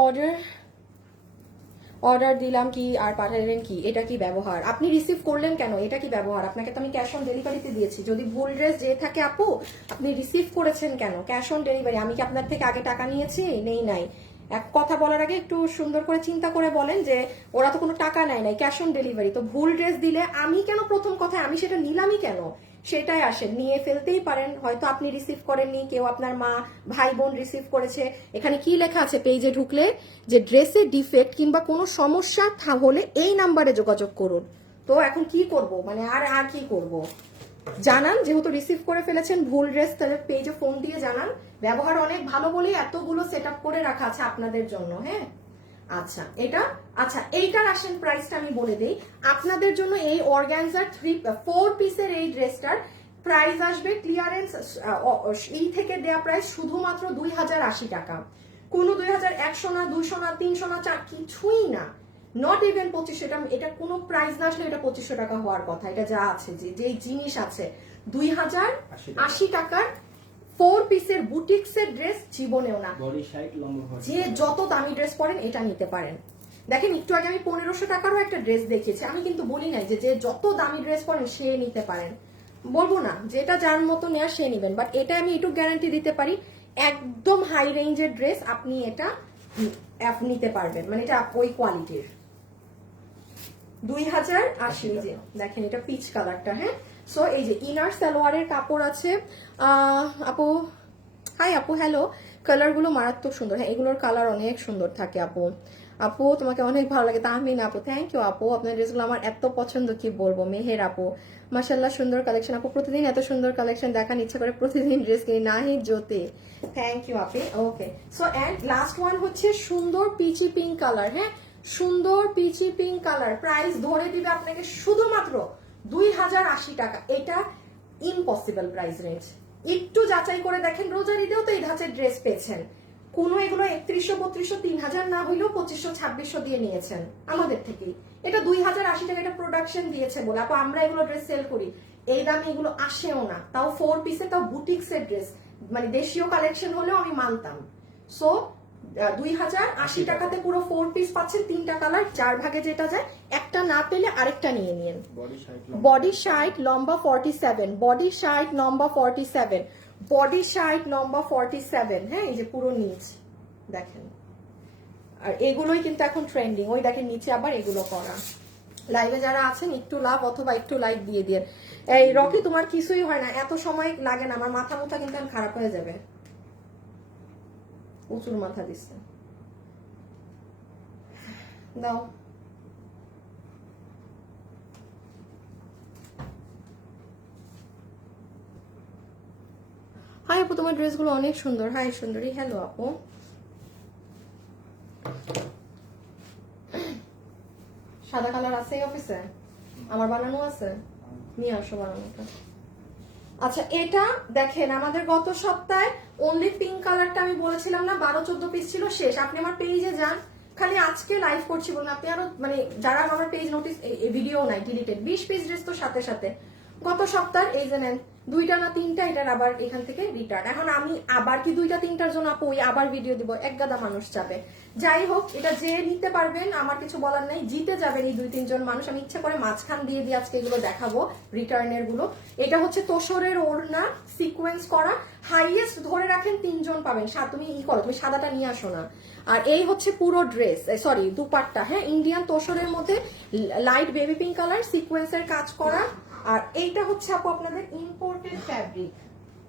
অর্ডার দিলাম কি আর পাঠালেন কি, এটা কি ব্যবহার? আপনি রিসিভ করলেন কেন, এটা কি ব্যবহার? আপনাকে তো আমি ক্যাশ অন ডেলিভারিতে দিয়েছি, যদি ভুল ড্রেস যে থাকে আপু আপনি রিসিভ করেছেন কেন? ক্যাশ অন ডেলিভারি, আমি কি আপনার থেকে আগে টাকা নিয়েছি? নেই নাই। এক কথা বলার আগে একটু সুন্দর করে চিন্তা করে বলেন যে ওরা তো কোনো টাকা নেয় নাই, ক্যাশ অন ডেলিভারি। তো ভুল ড্রেস দিলে আমি কেন প্রথম কথায় আমি সেটা নিলামই কেন, সেটাই আসে। নিয়ে ফেলতেই পারেন, হয়তো আপনি রিসিভ করেননি, কেউ আপনার মা ভাই বোন রিসিভ করেছে। এখানে কি লেখা আছে পেজে ঢুকলে, যে ড্রেসে ডিফেক্ট কিংবা কোনো সমস্যা হলে এই নাম্বারে যোগাযোগ করুন। তো এখন কি করব, মানে আর কি করব, জানান। যেহেতু রিসিভ করে ফেলেছেন ভুল ড্রেস, তাহলে পেজে ফোন দিয়ে জানান। ব্যবহার অনেক ভালো বলেই এতগুলো সেট আপ করে রাখা আছে আপনাদের জন্য। হ্যাঁ আচ্ছা এটা, আচ্ছা এইটার আসেন প্রাইসটা আমি বলে দেই আপনাদের জন্য। এই অর্গানজার 4 পিসের এই ড্রেসটার প্রাইস আসবে ক্লিয়ারেন্স এই থেকে দেয়া প্রাইস শুধুমাত্র 2080 টাকা। কোনো 2100 না, 200 না, 300 না, কিছুই না, নট ইভেন 2500। এটা কোনো প্রাইস না আসলে এটা 2500 টাকা হওয়ার কথা। এটা যা আছে, যে জিনিস আছে 2080 টাকার 4 পিসের বুটিক্সের ড্রেস জীবনেও না। বডি সাইড লম্বা 40। যে যত দামি ড্রেস পরেন এটা নিতে পারেন। দেখেন একটু আগে আমি 1500 টাকারও একটা ড্রেস দেখিয়েছি, আমি কিন্তু বলি নাই যে যত দামি ড্রেস পরেন সে নিতে পারেন, বলবো না যেটা যার মতো নেওয়া সে নিবেন, বাট এটা আমি একটু গ্যারান্টি দিতে পারি একদম হাই রেঞ্জের ড্রেস আপনি এটা নিতে পারবেন, মানে এটা ওই কোয়ালিটির। 2080 যে দেখেন এটা পিচ কালারটা। হ্যাঁ, সো এই যে ইনার সালোয়ারের কাপড় আছে। আপু হাই আপু, হ্যালো। কালার গুলো মারাত্মক সুন্দর। হ্যাঁ, এগুলোর কালার অনেক সুন্দর থাকে আপু। আপু তোমাকে অনেক ভালো লাগে। তাহমিন আপু, থ্যাংক ইউ আপু, আপনার ড্রেসগুলো আমার এত পছন্দ কি বলবো। মেহের আপু, মাশাল্লাহ সুন্দর কালেকশন আপু, প্রতিদিন এত সুন্দর কালেকশন দেখার ইচ্ছা করে প্রতিদিন ড্রেস কিনি। নাহি জ্যোতি, থ্যাংক ইউ আপু। ওকে, সো এন্ড লাস্ট ওয়ান হচ্ছে সুন্দর পিচি পিঙ্ক কালার। হ্যাঁ, সুন্দর পিচি পিঙ্ক কালার, প্রাইস ধরে দিবে আপনাকে শুধুমাত্র 2080 টাকা। এটা ইম্পসিবল প্রাইস রেঞ্জ, একটু যাচাই করে দেখেন। রোজার ঈদেও তো এই ধাঁচের ড্রেস পেয়েছেন, কোনো এগুলো 3100 3200 3000 না হইলেও 2500 2600 দিয়ে নিয়েছেন আমাদের থেকেই। এটা 2080 টাকা, এটা প্রোডাকশন দিয়েছে বলে আপু আমরা এগুলো ড্রেস সেল করি। এই দামে এগুলো আসেও না, তাও 4 পিসে, তাও বুটিক্সের ড্রেস, মানে দেশীয় কালেকশন হলেও আমি মানতাম। সো 2080 টাকাতে পুরো 4 পিস পাচ্ছেন, 3টা কালার, 4 ভাগে যেটা যায়, একটা না পেলে আরেকটা নিয়ে নিন। বডি সাইড লম্বা 47, বডি সাইড লম্বা 47, বডি সাইড লম্বা 47। হ্যাঁ, এই যে পুরো নিচ দেখেন, আর এগুলোই কিন্তু এখন ট্রেন্ডিং। ওই দেখেন নিচে আবার এগুলো করা। লাইভে যারা আছেন একটু লাভ অথবা একটু লাইক দিয়ে দিয়ে। এই রকি তোমার কিছুই হয় না, এত সময় লাগে না, আমার মাথা মুথা কিন্তু খারাপ হয়ে যাবে। প্রচুর মাথা দিচ্ছে, দাও। হাই আপু, তোমার ড্রেসগুলো অনেক সুন্দর। হাই সুন্দরী, হ্যালো আপু। সাদা কালার আছে এই অফিসে? আমার বানানো আছে, নিয়ে আসো বানানোটা। আচ্ছা, এটা দেখেন আমাদের গত সপ্তাহে অনলি পিঙ্ক কালারটা আমি বলেছিলাম না 12-14 পিস ছিল, শেষ। আপনি আমার পেজে যান, খালি আজকে লাইভ করছি বলুন, আপনি আরো মানে যারা আমার পেজ নোটিস ভিডিও নাই ডিলিটেড 20 পিস ড্রেস তো সাথে সাথে গত সপ্তাহ। এই যে নেন 2টা না 3টা, এটার আবার এখান থেকে রিটার্ন। এখন আমি আবার কি 2টা 3টার জন্য আপু আবার ভিডিও দিব? এক গাদা মানুষ যাবে। যাই হোক, এটা যে নিতে পারবেন আমার কিছু বলার নেই, জিতে যাবেন এই 2-3 জন মানুষ। আমি ইচ্ছা করে মাঝখান দিয়ে দিয়ে আজকে এগুলো দেখাবো, রিটার্নের গুলো। এটা হচ্ছে তোসরের ওড়না, সিকোয়েন্স করা, হাইয়েস্ট ধরে রাখেন 3 জন পাবেন। তুমি করো, তুমি সাদাটা নিয়ে আসো না। আর এই হচ্ছে পুরো ড্রেস, সরি দুপাট্টা। হ্যাঁ, ইন্ডিয়ান তোসরের মধ্যে লাইট বেবি পিঙ্ক কালার, সিকোয়েন্সের কাজ করা। আর এইটা হচ্ছে আপু আপনাদের ইম্পোর্টেড ফ্যাব্রিক,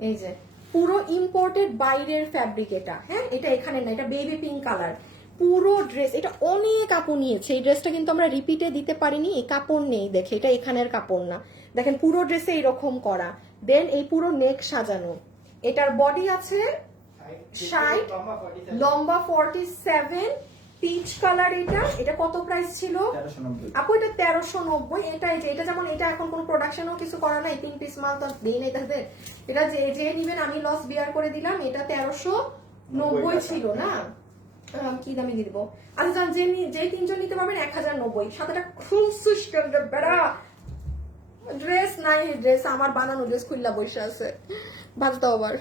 এই যে পুরো ইম্পোর্টেড বাইরের ফ্যাব্রিক এটা। হ্যাঁ, এটা এখানে না, এটা বেবি পিঙ্ক কালার পুরো ড্রেস। এটা অনেক কাপড় নিয়েছে, এই ড্রেসটা কিন্তু আমরা রিপিটে দিতে পারিনি, এই কাপড় নেই দেখে, এটা এখানের কাপড় না। দেখেন পুরো ড্রেসে এরকম করা, দেন এই পুরো নেক সাজানো। এটার বডি আছে 60, লম্বা 47, পিচ কালার। এটা কত প্রাইস ছিল আপু? এটা 1390। এটা যেমন এটা এখন কোনো প্রোডাকশনও কিছু করা নাই, 3 পিস মাল তো দেই নাই তাদের। এটা যে নিবেন আমি লস বিয়ার করে দিলাম। এটা 1390 ছিল না, কি দামে দিয়ে দিব? আচ্ছা, যে 3 জন নিতে পারবেন 1090। সাদাটা খুব সুস্কাল বেড়া ড্রেস নাই, ড্রেস আমার বানানো ড্রেস খুললা বসে আছে। বাজ দাও আবার।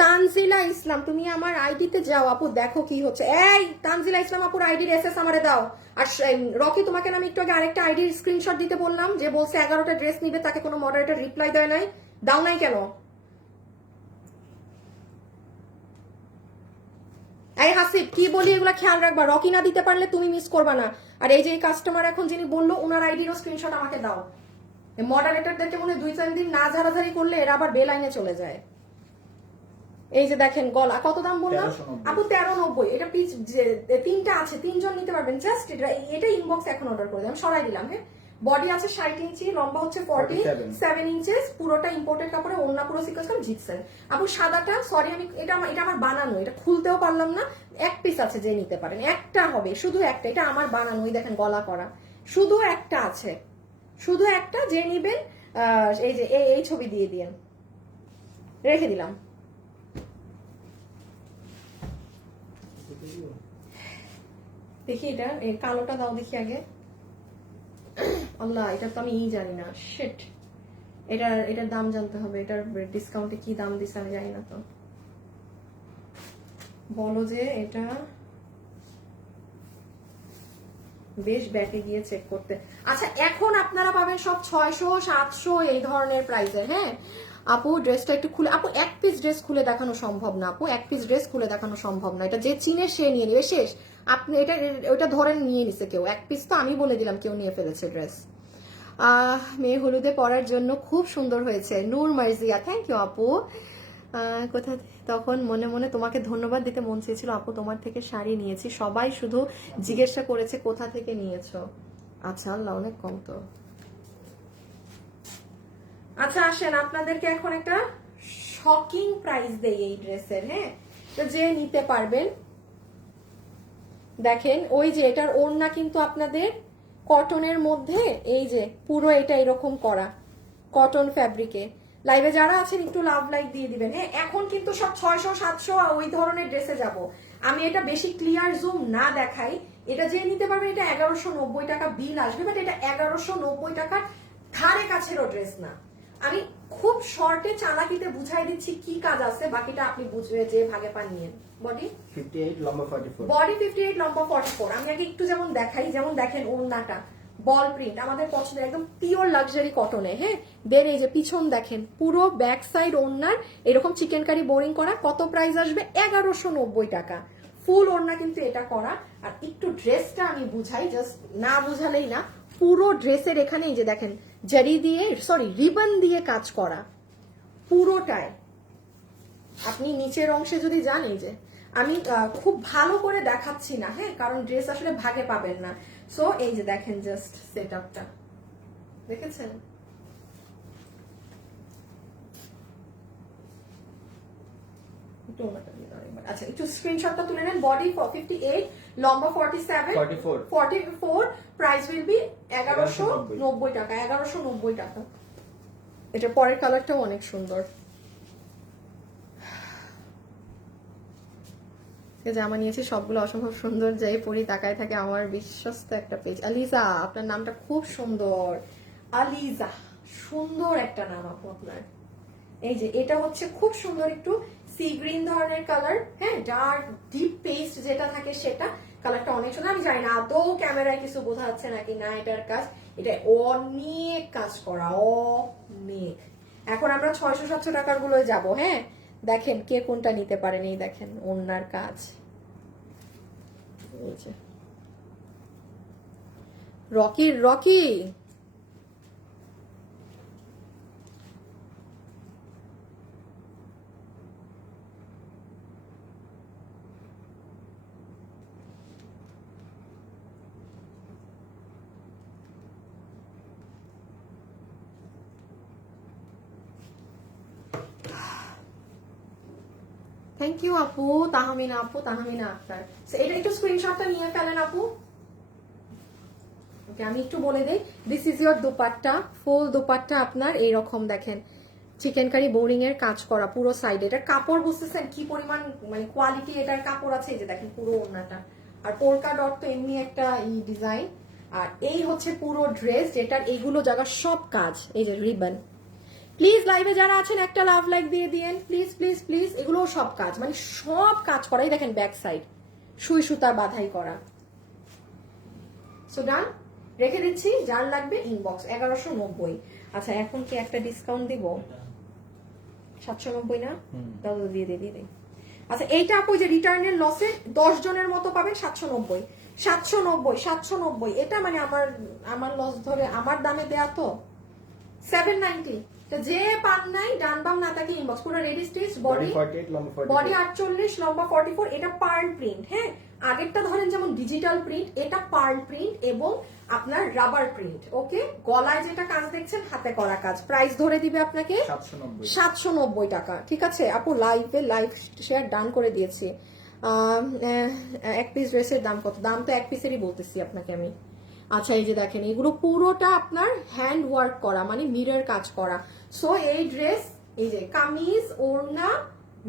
তানজিলা ইসলাম, তুমি আমার আইডিতে যাও আপু, দেখো কি হচ্ছে। এই তানজিলা ইসলাম আপুর আইডির এসএস আমারে দাও। আর রকি, তোমাকে আমি একটু আগে আরেকটা আইডির স্ক্রিনশট দিতে বললাম, যে বলছে 11টা ড্রেস নিবে, তাকে কোনো মডারেটর রিপ্লাই দেয় নাই, দাও নাই কেন? এই হাসিব, কি বলি এগুলা খেয়াল রাখবা, রকি না দিতে পারলে তুমি মিস করবা না। আর এই যে কাস্টমার এখন যিনি বললো, ওনার আইডিরও স্ক্রিনশট আমাকে দাও। মডারেটরদেরকে মনে 2-4 দিন না ঝাড়াঝাড়ি করলে এরা আবার বেলাইনে চলে যায়। এই যে দেখেন গলা, কত দাম বললাম আপু? 1390। এটা পিচ 3টা আছে, 3 জন নিতে পারবেন। জাস্ট এটা ইনবক্স এখন অর্ডার করে দিলাম, সরাই দিলাম। হ্যাঁ, বডি আছে 60 ইঞ্চি, লম্বা হচ্ছে 47 ইঞ্চেস, পুরোটা ইম্পোর্টেড কাপড়ে, ওন্না পুরো সিকোয়েন্স কাম জিপসেন। আপু সাদাটা, সরি আমি এটা আমার বানানো, এটা খুলতেও পারলাম না। 1 পিস আছে, যে নিতে পারেন, একটা হবে, শুধু একটা। এটা আমার বানানো, এই দেখেন গলা করা, শুধু একটা আছে, শুধু একটা। যে নিবেন এই যে এই ছবি দিয়ে দিয়েন, রেখে দিলাম। দেখি এটা, এই কালোটা দাও দেখি আগে। আল্লাহ, এটা তো আমি জানি না, শিট। এটার দাম জানতে হবে, এটার ডিসকাউন্টে কি দাম দিছে আমি জানি না তো। বলো যে এটা বেশ ব্যাকে গিয়ে চেক করতে। আচ্ছা এখন আপনারা পাবেন সব 600 700 এই ধরনের প্রাইসের। হ্যাঁ আপু ড্রেসটা একটু খুলে, আপু এক পিস ড্রেস খুলে দেখানো সম্ভব না আপু, এক পিস ড্রেস খুলে দেখানো সম্ভব না, এটা যে চিনে সে নিয়ে নিবে শেষ। আপনি ওটা ধরেন নিয়ে নিছে কেউ, এক পিস তো আমি বলে দিলাম কেউ নিয়ে ফেলেছে ড্রেস। মেয়ে হলুদে পরার জন্য খুব সুন্দর হয়েছে নূর মার্জিয়া, থ্যাংক ইউ আপু। কোথা তখন মনে মনে তোমাকে ধন্যবাদ দিতে মন চেয়েছিল আপু, তোমার থেকে শাড়ি নিয়েছি, সবাই শুধু জিজ্ঞাসা করেছে কোথা থেকে নিয়েছো। আচ্ছা আল্লাহ অনেক কম তো। আচ্ছা আসেন আপনাদেরকে এখন একটা শকিং প্রাইস দেই এই ড্রেসের। হ্যাঁ তো যে নিতে পারবেন দেখেন, ওই যে এটার ওড়না কিন্তু আপনাদের কটনের মধ্যে, এই যে পুরো এটা এরকম করা কটন ফ্যাব্রিকে। লাইভে যারা আছেন একটু লাভ লাইক দিয়ে দিবেন। হ্যাঁ এখন কিন্তু সব 600 700 ওই ধরনের ড্রেসে যাব। আমি এটা বেশি ক্লিয়ার জুম না দেখাই, এটা যে নিতে পারবেন এটা 1190 টাকা বিল আসবে, বাট এটা 1190 টাকার ধারে কাছেরও ড্রেস না। আমি খুব শর্টে চালাকিতে বুঝাই দিচ্ছি কি কাজ আছে, বাকিটা আপনি বুঝবে যে ভাগে পান নিয়ে। বডি 58 লম্বা 44। বডি 58 লম্বা 44। আমি আগে একটু যেমন দেখাই, যেমন দেখেন ওড়নাটা বল প্রিন্ট আমাদের পছন্দের একদম পিওর লাক্সারি কটনে। হ্যাঁ দেন এই যে পিছন দেখেন পুরো ব্যাক সাইড ওড়নার এরকম চিকেন কারি বোরিং করা। কত প্রাইস আসবে? 1190 টাকা। ফুল ওড়না কিন্তু এটা করা। আর একটু ড্রেসটা আমি বুঝাই, জাস্ট না বুঝালেই না, পুরো ড্রেসের এখানে এই যে দেখেন জারি দিয়ে সরি রিবন দিয়ে কাজ করা পুরোটায়। আপনি নিচের অংশে যদি যান, এই যে আমি খুব ভালো করে দেখাচ্ছি না, হ্যাঁ কারণ ড্রেস আসলে ভাগে পাবেন না। সো এই যে দেখেন জাস্ট সেট আপটা দেখেছেন। আচ্ছা একটু স্ক্রিনশটটা তুলে নেন। বডি 58 লম্বা 47 44 প্রাইস উইল বি 1190 টাকা। 1190 টাকা। এটা পরের কালারটাও অনেক সুন্দর। জামা নিয়েছি সবগুলো অসম্ভব সুন্দর, যাই পরি তাকায় থাকে আমার বিশ্বস্ত একটা পেজ। আলিজা আপনার নামটা খুব সুন্দর, আলিজা সুন্দর একটা নাম আপু আপনার। এই যে এটা হচ্ছে খুব সুন্দর একটু সি গ্রিন ধরনের কালার। হ্যাঁ ডার্ক ডিপ পেস্ট যেটা থাকে সেটা, কালারটা অনেক সুন্দর। আমি জানি না আদৌ ক্যামেরায় কিছু বোঝা যাচ্ছে নাকি না এটার কাজ, এটা অনেক কাজ করা অনেক। এখন আমরা 600 700 টাকার গুলোয় যাবো। হ্যাঁ দেখেন কে কোনটা নিতে পারেন, এই দেখেন ওড়নার কাজ। রকি থ্যাংক ইউ আপু। তাহমিনা আক্তার। এটা একটু স্ক্রিনশটটা নিয়ে ফেলেন আপু। ওকে আমি একটু বলে দেই, দিস ইজ ইয়োর দুপাট্টা। ফুল দুপাট্টা আপনার এইরকম দেখেন চিকেন কারি বোরিং এর কাজ করা পুরো সাইডে। এটার কাপড় বুঝতেছেন কি পরিমাণ মানে কোয়ালিটি এটার কাপড় আছে। এই যে দেখেন পুরো ওড়নাটা, আর পোরকা ডট তো এমনি একটা ডিজাইন। আর এই হচ্ছে পুরো ড্রেস, যেটার এইগুলো জায়গা সব কাজ। এই যে রিবন। প্লিজ লাইভে যারা আছেন একটা লাভ লাইক দিয়ে দিয়েন প্লিজ প্লিজ প্লিজ। এগুলো সব কাজ মানে সব কাজ করাই দেখেন ব্যাক সাইড সুই সুতার বাধাই করা। সো ডান, রেখে দিচ্ছি, যার লাগবে ইনবক্স। 1190। আচ্ছা এখন কি একটা ডিসকাউন্ট দিব? 790 না? তাহলে দিয়ে দিই। আচ্ছা এইটা আপু যে রিটার্নের লসে 10 জনের মতো পাবেন 790। এটা মানে আমার লস ধরে আমার দামে দেয়া তো 790। তো যে পান নাই ডান বাম না তাকে ইনবক্স। পুরো রেডি স্টিচ। বডি 48 লম্বা 44। এটা পার্ল প্রিন্ট। হ্যাঁ আগেরটা ধরেন যেমন ডিজিটাল প্রিন্ট, এটা পার্ল প্রিন্ট এবং আপনার রাবার প্রিন্ট। ওকে গলায় যেটা কাজ দেখছেন হাতে করা কাজ। প্রাইস ধরে দিবে আপনাকে 790 টাকা। ঠিক আছে আপু লাইভ শেয়ার ডান করে দিয়েছি। এক পিস ড্রেসের দাম কত? দাম তো এক পিসেরই বলতেছি আপনাকে আমি। আচ্ছা এই যে দেখেন এগুলো পুরোটা আপনার হ্যান্ড ওয়ার্ক করা মানে মিরর কাজ করা। সো এই ড্রেস এই যে কামিজ ওড়না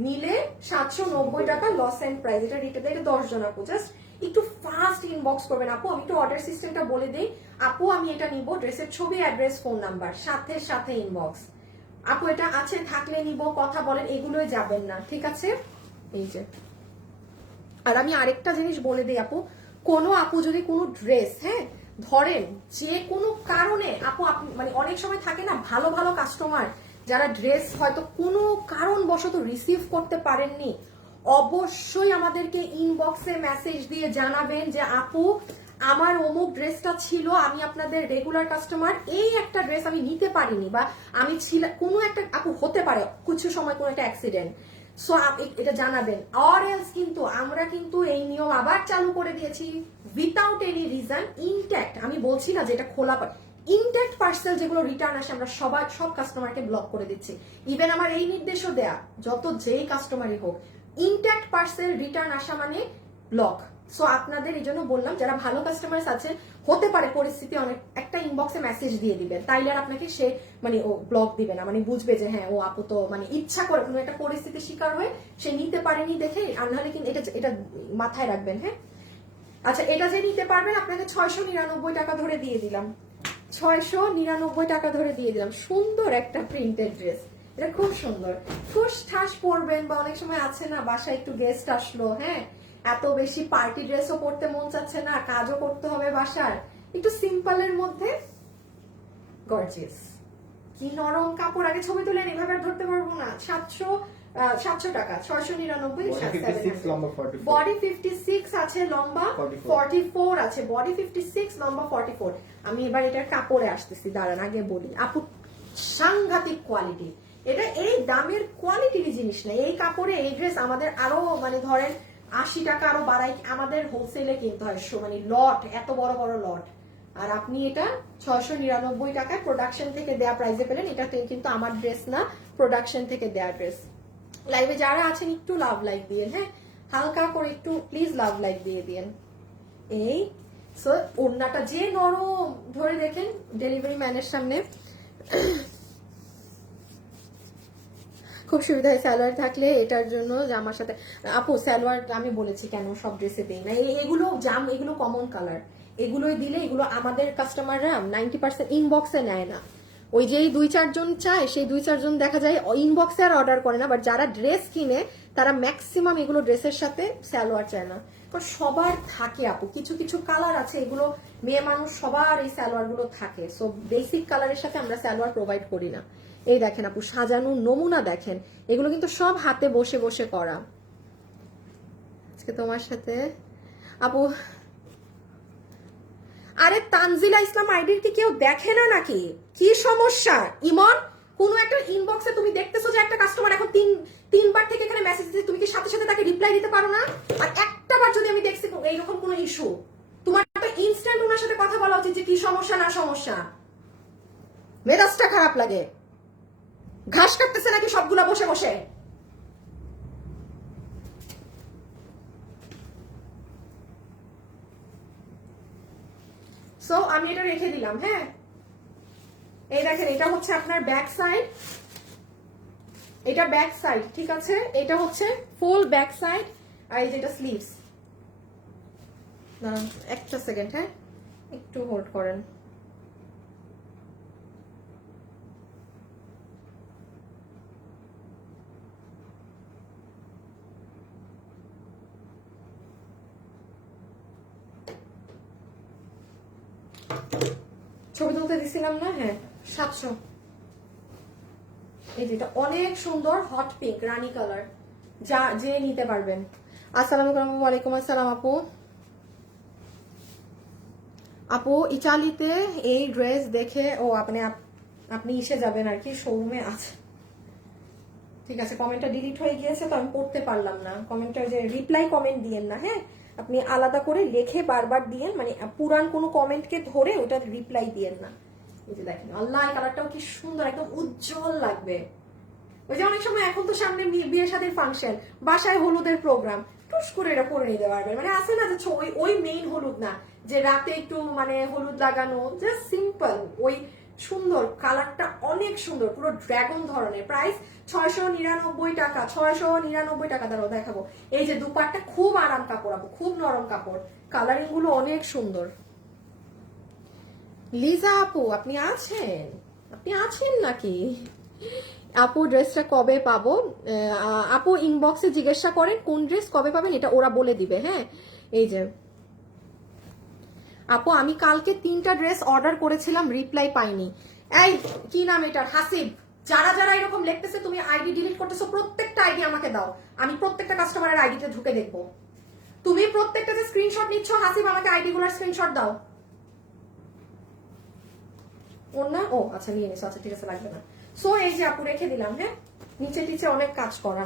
মিলে 790 টাকা লস এন্ড প্রাইস। এটা রিটেল, এটা 10 জন আপু। জাস্ট একটু ফাস্ট ইনবক্স করবেন আপু। আমি একটু অর্ডার সিস্টেমটা বলে দিই। আপু আমি এটা নিব, ড্রেসের ছবি, অ্যাড্রেস, ফোন নাম্বার, সাথে সাথে ইনবক্স। আপু এটা আছে থাকলে নিব, কথা বলেন, এগুলোই যাবেন না, ঠিক আছে? এই যে, আর আমি আরেকটা জিনিস বলে দিই আপু, কোনো আপু যদি কোনো ড্রেস, হ্যাঁ ধরেন যে কোনো কারণে আপু মানে অনেক সময় থাকে না ভালো ভালো কাস্টমার যারা ড্রেস হয়তো কোনো কারণবশত রিসিভ করতে পারেননি, অবশ্যই আমাদেরকে ইনবক্সে মেসেজ দিয়ে জানাবেন যে আপু আমার অমুক ড্রেসটা ছিল, আমি আপনাদের রেগুলার কাস্টমার, এই একটা ড্রেস আমি নিতে পারিনি, বা আমি ছিল কোনো একটা, আপু হতে পারে কিছু সময় কোনো একটা অ্যাক্সিডেন্ট, সো এটা জানাবেন। অর এলস কিন্তু আমরা কিন্তু এই নিয়ম আবার চালু করে দিয়েছি, উইথাউট এনি রিজন ইনট্যাক্ট, আমি বলছি না যে এটা খোলা ইনট্যাক্ট পার্সেল যেগুলো রিটার্ন আসে আমরা সব কাস্টমারকে ব্লক করে দিচ্ছি। ইভেন আমার এই নির্দেশও দেয়া, যত যেই কাস্টমারই হোক, ইনট্যাক্ট পার্সেল রিটার্ন আসা মানে ব্লক। সো আপনাদের এই জন্য বললাম যারা ভালো কাস্টমার আছেন, হতে পারে পরিস্থিতি অনেক, একটা ইনবক্সে মেসেজ দিয়ে দিবেন, তাইলে আর আপনাকে সে মানে ও ব্লক দিবে না, মানে বুঝবে যে হ্যাঁ ও আপু তো মানে ইচ্ছা করে কোনো একটা পরিস্থিতির শিকার হয়ে সে নিতে পারেনি দেখে, আর নাহলে কিন্তু এটা মাথায় রাখবেন। হ্যাঁ আচ্ছা, এটা যে নিতে পারবেন আপনাকে 699 টাকা ধরে দিয়ে দিলাম, 699 টাকা ধরে দিয়ে দিলাম। সুন্দর একটা প্রিন্টেড ড্রেস, এটা খুব সুন্দর, ঠুস ঠাস পরবেন, বা অনেক সময় আছে না বাসায় একটু গেস্ট আসলো, হ্যাঁ এত বেশি পার্টি ড্রেসও পরতে মন চাচ্ছে না, কাজও করতে হবে বাসার, একটু সিম্পলের মধ্যে গর্জিয়াস। কি নরম কাপড়, আগে ছবি তুলেন, এভাবে আর ধরতে পারবো না। 700 টাকা, 699, বডি 56 আছে, লম্বা 44 আছে, বডি 56, লম্বা 44। আমি এবার এটার কাপড়ে আসতেছি, দাঁড়ান আগে বলি আপু, সাংঘাতিক কোয়ালিটি, এটা এই দামের কোয়ালিটির জিনিস না, এই কাপড়ে এই ড্রেস আমাদের আরো মানে ধরেন 80 টাকা আরো বাড়াই আমাদের হোলসেলে কিনতে হয়, মানে লট, এত বড় বড় লট, আর আপনি এটা 699 টাকায় প্রোডাকশন থেকে দেয়া প্রাইসে পেলেন। এটা কিন্তু আমার ড্রেস না, প্রোডাকশন থেকে দেয়া ড্রেস। লাইভে যারা আছেন একটু লাভ লাইক দিয়ে, হ্যাঁ হালকা করে একটু প্লিজ লাভ লাইক দিয়ে দিন। এই সো ওড়নাটা যে নরম, ধরে দেখেন ডেলিভারি ম্যানের সামনে, খুব সুবিধা হয়। সালোয়ার থাকলে এটার জন্য জামার সাথে, আপু সালোয়ার আমি বলেছি কেন সব ড্রেসে দেই না, এগুলো জাম, এগুলো কমন কালার, এগুলোই দিলে, এগুলো আমাদের কাস্টমাররা 90% ইনবক্সে নেয় না, ওই যেই 2-4 জন চায় সেই 2-4 জন দেখা যায় ইনবক্সে আর অর্ডার করে না, বাট যারা ড্রেস কিনে তারা ম্যাক্সিমাম এগুলো ড্রেসের সাথে সালোয়ার চায় না, কারণ সবার থাকে আপু, কিছু কিছু কালার আছে এগুলো মেয়ে মানুষ সবার এই সালোয়ার গুলো থাকে, সো বেসিক কালারের সাথে আমরা সালোয়ার প্রোভাইড করি না। এই দেখেন আপু সাজানো নমুনা দেখেন, এগুলো কিন্তু সব হাতে বসে বসে করা। আজকে তোমার সাথে আপু, আরে তানজিলা ইসলাম আইডির কি কেউ দেখে না নাকি, কি সমস্যা? ইমন, কোন একটা ইনবক্সে তুমি দেখতেছো যে একটা কাস্টমার এখন তিনবার থেকে এখানে মেসেজ দিচ্ছে, তুমি কি সাথে সাথে তাকে রিপ্লাই দিতে পারো না? আর একটা বার যদি আমি দেখছি এইরকম কোনো ইস্যু, তোমার তো ইনস্ট্যান্ট ওনার সাথে কথা বলা উচিত যে কি সমস্যা না সমস্যা। মেজাজটা খারাপ লাগে, ঘাস কাটতেছে নাকি সবগুলা বসে বসে? সো আমি এটা রেখে দিলাম। হ্যাঁ এই দেখেন, এটা হচ্ছে আপনার ব্যাক সাইড, এটা ব্যাক সাইড, ঠিক আছে, এটা হচ্ছে ফুল ব্যাক সাইড, আর এই যেটা স্লিভস। না একটা সেকেন্ড, হ্যাঁ একটু হোল্ড করেন। ছবি তুলতে দিছিলাম না? হ্যাঁ 700। এই যেটা অনেক সুন্দর হট পিঙ্ক রানী কালার, যা যে নিতে পারবেন। আসসালামু আলাইকুম। ওয়ালাইকুম আসসালাম আপু। আপু ইটালিতে এই ড্রেস দেখে ও আপনি এসে যাবেন আর কি, শোরুমে আছে, ঠিক আছে। কমেন্টটা ডিলিট হয়ে গিয়েছে তো আমি পড়তে পারলাম না কমেন্টটা, যে রিপ্লাই কমেন্ট দিয়েন না, হ্যাঁ আপনি আলাদা করে লিখে বারবার দিয়েন, মানে পুরান কোনো কমেন্টকে ধরে ওটা রিপ্লাই দিয়েন না। এই যে দেখেন আল্লাহ, এই কালারটাও কি সুন্দর, একদম উজ্জ্বল লাগবে। ওই যে অনেক সময় এখন তো সামনে বিয়ে শাদীর ফাংশন, বাসায় হলুদের প্রোগ্রাম, টুস করে এটা পরে নিতে পারবেন, মানে আছে না যে ওই মেইন হলুদ না, যে রাতে একটু মানে হলুদ লাগানো, জাস্ট সিম্পল, ওই সুন্দর কালারটা অনেক সুন্দর, পুরো ড্রাগন ধরনের। প্রাইস 699 টাকা, 699 টাকা। দ্বারাও দেখাবো, এই যে দুপাট্টা খুব আরাম কাপড় আপু, খুব নরম কাপড়, কালারিং গুলো অনেক সুন্দর। লিজা আপু আপনি আছেন? আপনি আছেন নাকি? আপু ড্রেসটা কবে পাবো? আপু ইনবক্সে জিজ্ঞাসা করেন কোন ড্রেস কবে পাবেন, এটা ওরা বলে দিবে। হ্যাঁ, এই যে আপু আমি কালকে 3টা ড্রেস অর্ডার করেছিলাম, রিপ্লাই পাইনি। এই কি নাম এটার? হাসিব। যারা যারা এরকম লিখতেছে তুমি আইডি ডিলিট করতেছো, প্রত্যেকটা আইডি আমাকে দাও, আমি প্রত্যেকটা কাস্টমারের আইডিতে ঢুকে দেখবো। তুমি প্রত্যেকটা যে স্ক্রিনশট নিচ্ছ হাসিব, আমাকে আইডি গুলোর স্ক্রিনশট দাও। ওর না, ও আচ্ছা নিয়ে নিছো, আচ্ছা ঠিক আছে লাগবে না। সো এই যে আপু রেখে দিলাম। হ্যাঁ, নিচে টিচে অনেক কাজ করা।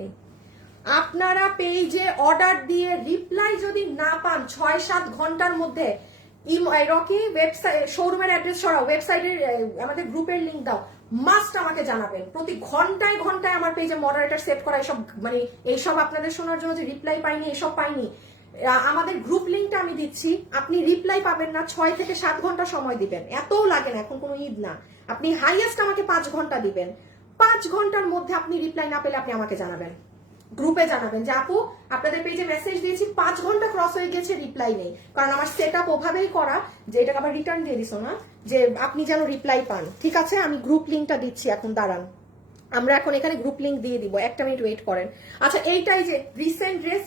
এই আপনারা পেজে অর্ডার দিয়ে রিপ্লাই যদি না পান 6-7 ঘন্টার মধ্যে, রকি ওয়েবসাইট শোরুমের অ্যাড্রেস সরাও, ওয়েবসাইটের আমাদের গ্রুপের লিংক দাও, মাস্ট আমাকে জানাবেন। প্রতি ঘন্টায় ঘন্টায় আমার পেজে মডারেটর সেট করা, এসব মানে এইসব আপনাদের শোনার জন্য যে রিপ্লাই পাইনি এসব পাইনি। আমাদের গ্রুপ লিংকটা আমি দিচ্ছি, আপনি রিপ্লাই পাবেন না 6 থেকে 7 ঘন্টা সময় দিবেন, এতও লাগে না, এখন কোনো ঈদ না। আপনি হাইয়েস্ট আমাকে 5 ঘন্টা দিবেন, 5 ঘন্টার মধ্যে আপনি রিপ্লাই না পেলে আপনি আমাকে জানাবেন, গ্রুপে জানাবেন যে আপু আপনাদের পেজে মেসেজ দিয়েছি 5 ঘন্টা ক্রস হয়ে গেছে, রিপ্লাই নেই। কারণ আমার সেট আপ ওভাবেই করা যে এটাকে আবার রিটার্ন দিয়ে দিছো না, যে আপনি যেন রিপ্লাই পান। ঠিক আছে, আমি গ্রুপ লিংকটা দিচ্ছি এখন, দাঁড়ান আমরা এখন এখানে গ্রুপ লিংক দিয়ে দিব, 1 মিনিট ওয়েট করেন। আচ্ছা এইটাই যে রিসেন্ট ড্রেস,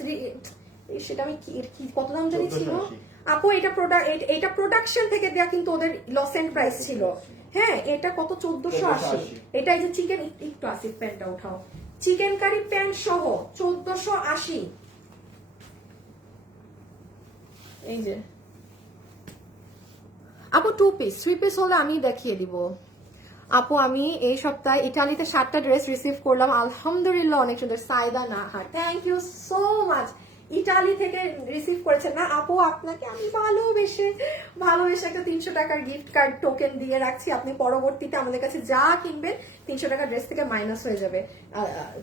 সেটা আমি কি কত দাম জানি ছিল আপু, এটা প্রোডাকশন থেকে দেয়া, কিন্তু ওদের লস এন্ড প্রাইস ছিল। হ্যাঁ, এটা কত 1480। এটাই যে চিকেন, একটু আসিফ প্যান্টটা উঠাও, চিকেন কারি প্যান্ট সহ 1480। এই যে আপু 2 পিস 3 পিস হলে আমি দেখিয়ে দিব। আপু আমি এই সপ্তাহে ইটালিতে 7টা ড্রেস রিসিভ করলাম, আলহামদুলিল্লাহ অনেক সুন্দর। Saida Nahar, thank you so much. Italy থেকে রিসিভ করেছেন না আপু, আপনাকে আমি ভালোবেসে একটা 300 টাকার গিফট কার্ড টোকেন দিয়ে রাখছি। আপনি পরবর্তীতে আমাদের কাছে যা কিনবেন 300 টাকা ড্রেস থেকে মাইনাস হয়ে যাবে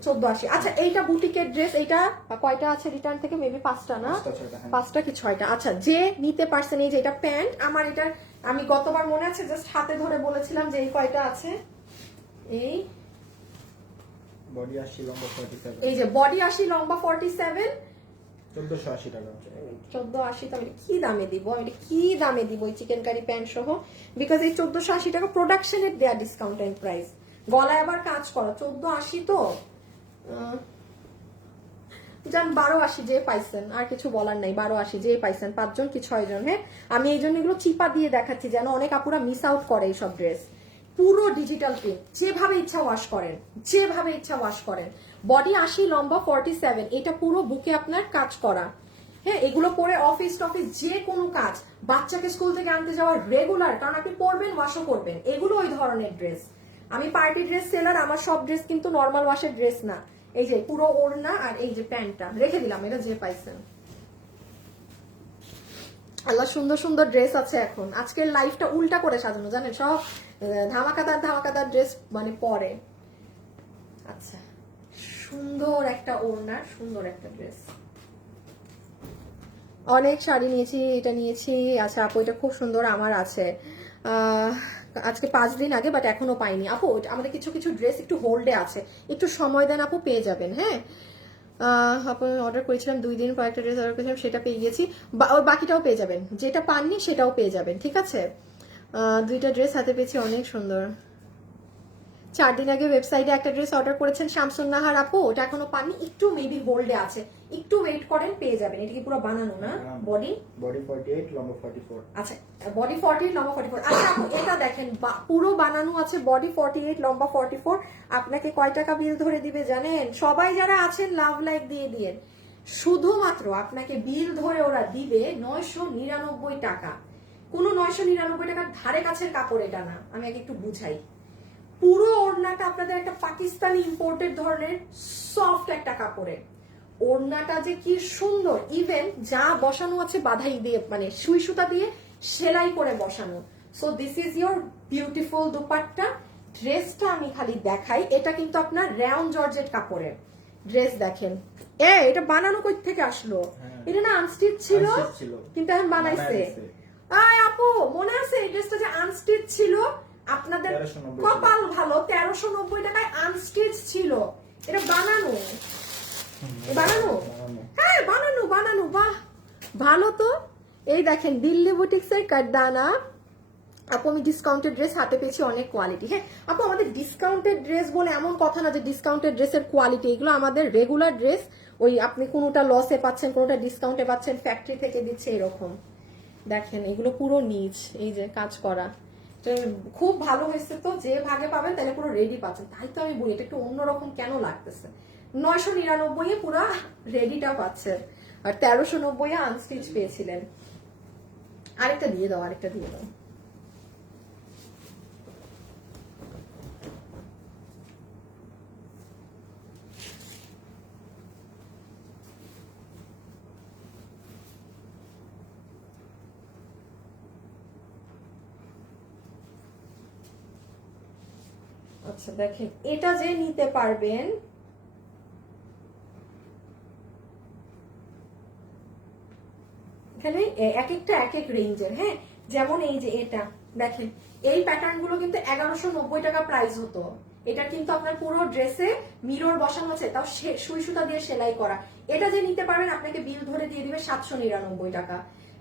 1480। আচ্ছা এইটা বুটিকের ড্রেস, এইটা কয়টা আছে রিটার্ন থেকে? মেবি 5টা না, 5টা কি 6টা। আচ্ছা যে নিতে পারছেন, এই যে এটা প্যান্ট আমার, এটা আমি গতবার মনে আছে জাস্ট হাতে ধরে বলেছিলাম যে এই কয়টা আছে। এই বডি 80 লম্বা 47, এই যে বডি 80 লম্বা 47, 1480 টাকা। 1480 তো আমি কি দামে দিব, আমি কি দামে দিব এই চিকেন কারি প্যান্ট সহ? বিকজ এই 1480 টাকা প্রোডাকশনের দেয়া ডিসকাউন্ট এন্ড প্রাইস, গলায় আবার কাজ করা। 1480 তো জান 1280 যে পাইছেন, আর কিছু বলার নাই। 1280 যে পাইছেন, 5 জন কি 6 জন। হ্যাঁ, আমি এই জন্য এগুলো চিপা দিয়ে দেখাচ্ছি যেন অনেক আপুরা মিস আউট করে এইসব ড্রেস। পুরো ডিজিটাল প্রিন্ট, যেভাবে ইচ্ছা ওয়াশ করেন, যেভাবে ইচ্ছা ওয়াশ করেন। বডি 80 লম্বা 47, এটা পুরো বুকে আপনার কাজ করা। হ্যাঁ, এগুলো পরে অফিস টফিস যে কোনো কাজ, বাচ্চাকে স্কুল থেকে আনতে যাওয়ার রেগুলার, কারণ আপনি পরবেন ওয়াশও করবেন, এগুলো ওই ধরনের ড্রেস। আমি পার্টি ড্রেস সেলার, আমার সব ড্রেস কিন্তু নর্মাল ওয়াশের ড্রেস না। এই যে পুরো ওড়না আর এই যে প্যান্টটা রেখে দিলাম, এটা যে পাইছেন। আল্লাহ সুন্দর সুন্দর ড্রেস আছে এখন। আজকের লাইফটা উল্টা করে সাজানো, জানেন, সব ধামাকাদার ড্রেস মানে পরে। আচ্ছা সুন্দর একটা ওড়না, সুন্দর একটা ড্রেস। অনেক শাড়ি নিয়েছি, এটা নিয়েছি। আচ্ছা আপু এটা খুব সুন্দর, আমার আছে আজকে 5 দিন আগে, বাট এখনো পাইনি আপু। আমাদের কিছু কিছু ড্রেস একটু হোল্ডে আছে, একটু সময় দেন আপু, পেয়ে যাবেন। হ্যাঁ, আপু অর্ডার করেছিলাম 2 দিন, কয়েকটা ড্রেস অর্ডার করেছিলাম, সেটা পেয়ে গেছি, ওর বাকিটাও পেয়ে যাবেন, যেটা পাননি সেটাও পেয়ে যাবেন। ঠিক আছে, 2টা ড্রেস হাতে পেয়েছি, অনেক সুন্দর। 4 দিন আগে ওয়েবসাইটে একটা ড্রেস অর্ডার করেছেন শামসুন নাহার আপু, ওটা এখনো পাননি, একটু মেবি হোল্ডে আছে, একটু ওয়েট করেন, পেয়ে যাবেন। এটা কি পুরো বানানো না? বডি 48 লম্বা 44। আচ্ছা বডি 40 লম্বা 44। আচ্ছা আপু এটা দেখেন, পুরো বানানো আছে, বডি 48 লম্বা 44। আপনাকে কয় টাকা বিল ধরে দিবে জানেন? সবাই যারা আছেন লাভ লাইক দিয়ে দিয়েন, শুধুমাত্র আপনাকে বিল ধরে ওরা দিবে 999 টাকা। কোনো 999 টাকার ধারে কাছের কাপড় এটা না, আমি আগে একটু বুঝাই। পুরো ওড়নাটা আপনাদের একটা পাকিস্তানি ইম্পোর্টেড ধরনের সফট একটা কাপড়ের। ওড়নাটা যে কি সুন্দর, ইভেন যা বসানো আছে বাধাই দিয়ে, মানে সুই সুতা দিয়ে সেলাই করে বসানো। So this is your beautiful dupatta. ড্রেসটা আমি খালি দেখাই, এটা কিন্তু আপনার রেয়ন জর্জেট কাপড়ের ড্রেস। দেখেন এটা বানানো কই থেকে আসলো? এটা না আনস্টিচ ছিল, কিন্তু এখন বানাইছে। আয় আপু মনে আছে এই ড্রেসটা যে আনস্টিচ ছিল? আপনাদের কপাল ভালো, 1390 টাকায় আনস্টিচ ছিল। এটা বানানো, বানানো, হ্যাঁ বানানো, বাহ ভালো তো। এই দেখেন দিল্লি বুটিক্সের কারদানা। আপু আমি ডিসকাউন্টেড ড্রেস হাতে পেয়েছি, অনেক কোয়ালিটি। হ্যাঁ আপু আমাদের ডিসকাউন্টেড ড্রেস বলে এমন কথা না যে ডিসকাউন্টেড ড্রেসের কোয়ালিটি, এগুলো আমাদের রেগুলার ড্রেস। ওই আপনি কোনোটা লসে পাচ্ছেন, কোনোটা ডিসকাউন্টে পাচ্ছেন, ফ্যাক্টরি থেকে দিচ্ছে এরকম। দেখেন এগুলো পুরো নিচ, এই যে কাজ করা, খুব ভালো হয়েছে। তো যে ভাগে পাবেন তাহলে পুরো রেডি পাচ্ছেন। তাই তো আমি বলি এটা একটু অন্যরকম কেন লাগতেছে। 999 পুরো রেডিটা পাচ্ছেন, আর 1390 আনস্টিচ পেয়েছিলেন। আরেকটা দিয়ে দাও, আরেকটা দিয়ে দাও। আচ্ছা দেখেন এটা যে নিতে পারবেন, এখানে এক একটা এক এক রেঞ্জের। হ্যাঁ যেমন এই যে এটা দেখেন, এই প্যাটার্ন গুলো কিন্তু 1190 টাকা প্রাইস হতো। এটা কিন্তু আপনার পুরো ড্রেসে মিরর বসানো আছে, তাও সুই সুতা দিয়ে সেলাই করা। এটা যে নিতে পারবেন আপনাকে বিল ধরে দিয়ে দিবে 799 টাকা।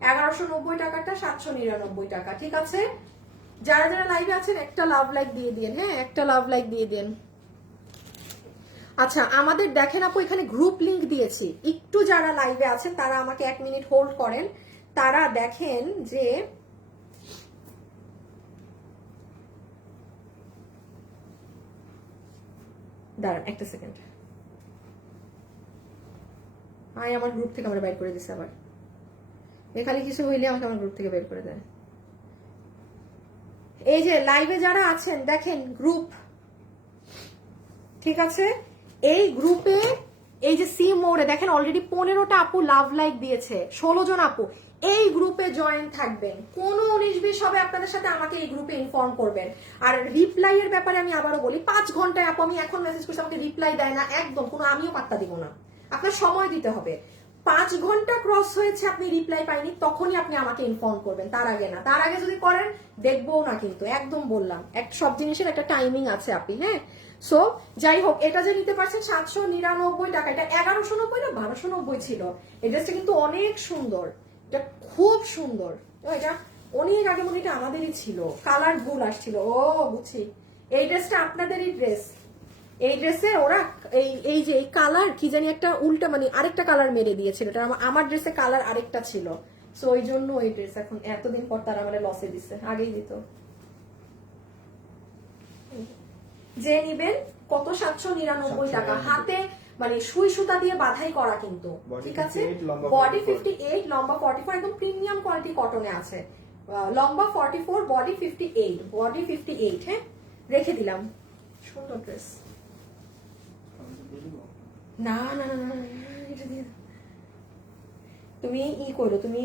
1190 টাকাটা 799 টাকা। ঠিক আছে, যারা যারা লাইভে আছেন একটা লাভ লাইক দিয়ে দিন। হ্যাঁ একটা লাভ লাইক দিয়ে দিন। আচ্ছা আমাদের দেখেন আপু এখানে গ্রুপ লিংক দিয়েছি, একটু যারা লাইভে আছেন তারা আমাকে 1 মিনিট হোল্ড করেন। তারা দেখেন যে দাঁড়ান একটা সেকেন্ড, আমার গ্রুপ থেকে আমরা বের করে দিচ্ছে আবার। এখানে কিছু হইলে আমাকে আমার গ্রুপ থেকে বের করে দেয়। এই যে লাইভে যারা আছেন দেখেন গ্রুপ, ঠিক আছে, এই গ্রুপে এই যে সি মোড়ে দেখেন অলরেডি 15টা আপু লাভ লাইক দিয়েছে, 16 জন আপু। এই গ্রুপে জয়েন থাকবেন, কোন 19-20 হবে আপনাদের সাথে আমাকে এই গ্রুপে ইনফর্ম করবেন। আর রিপ্লাই এর ব্যাপারে আমি আবারও বলি, 5 ঘন্টায় আপু আমি এখন মেসেজ করছি আমাকে রিপ্লাই দেয় না, একদম কোনো আমিও পাত্তা দিব না। আপনার সময় দিতে হবে। 5 ঘন্টা ক্রস হয়েছে আপনি রিপ্লাই পাইনি, তখনই আপনি আমাকে ইনফর্ম করবেন, তার আগে না। তার আগে যদি করেন দেখবো না, কিন্তু একদম বললাম সব জিনিসের একটা টাইমিং আছে আপনি। হ্যাঁ সো যাই হোক, এটা যে নিতে পারছেন 799 টাকা, এটা 1190 না 1290 ছিল। এই ড্রেসটা কিন্তু অনেক সুন্দর, এটা খুব সুন্দর। এটা অনেক আগে মনে এটা আমাদেরই ছিল, কালার ভুল আসছিল। ও বুঝছি, এই ড্রেসটা আপনাদেরই ড্রেস। এই ড্রেসে ওরা এই যে এই কালার কি জানি একটা উল্টা মানে আরেকটা কালার মেরে দিয়েছিল, এটা আমার ড্রেসে কালার আরেকটা ছিল। সো ওই জন্য ওই ড্রেস এখন এতদিন পর তারা মানে লসে দিচ্ছে, আগেই দিত। যে নিবেন কত 799 টাকা, হাতে মানে সুই সুতা দিয়ে বাঁধাই করা কিন্তু। ঠিক আছে, বডি 58, লম্বা 44, একদম প্রিমিয়াম কোয়ালিটি কটনে আছে। লম্বা 44, বডি 58, বডি 58। হ্যাঁ রেখে দিলাম, সুন্দর ড্রেস। না না না না এটা দিয়ে তুমি ই করো, তুমি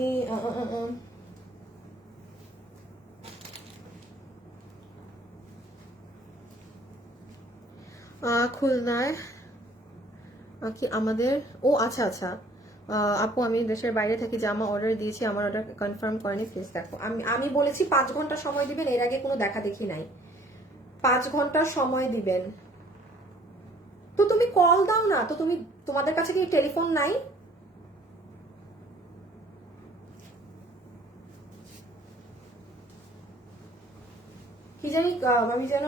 খুলনায় কি আমাদের, ও আচ্ছা আচ্ছা আপু আমি দেশের বাইরে থাকি, জামা অর্ডার দিয়েছি, আমার অর্ডার কনফার্ম করেনি, প্লিজ দেখো। আমি বলেছি 5 ঘন্টা সময় দিবেন, এর আগে কোনো দেখা দেখি নাই। 5 ঘন্টা সময় দিবেন। তো তুমি কল দাও না, তো তুমি তোমাদের কাছে কি টেলিফোন নাই? কি জানি আমি যেন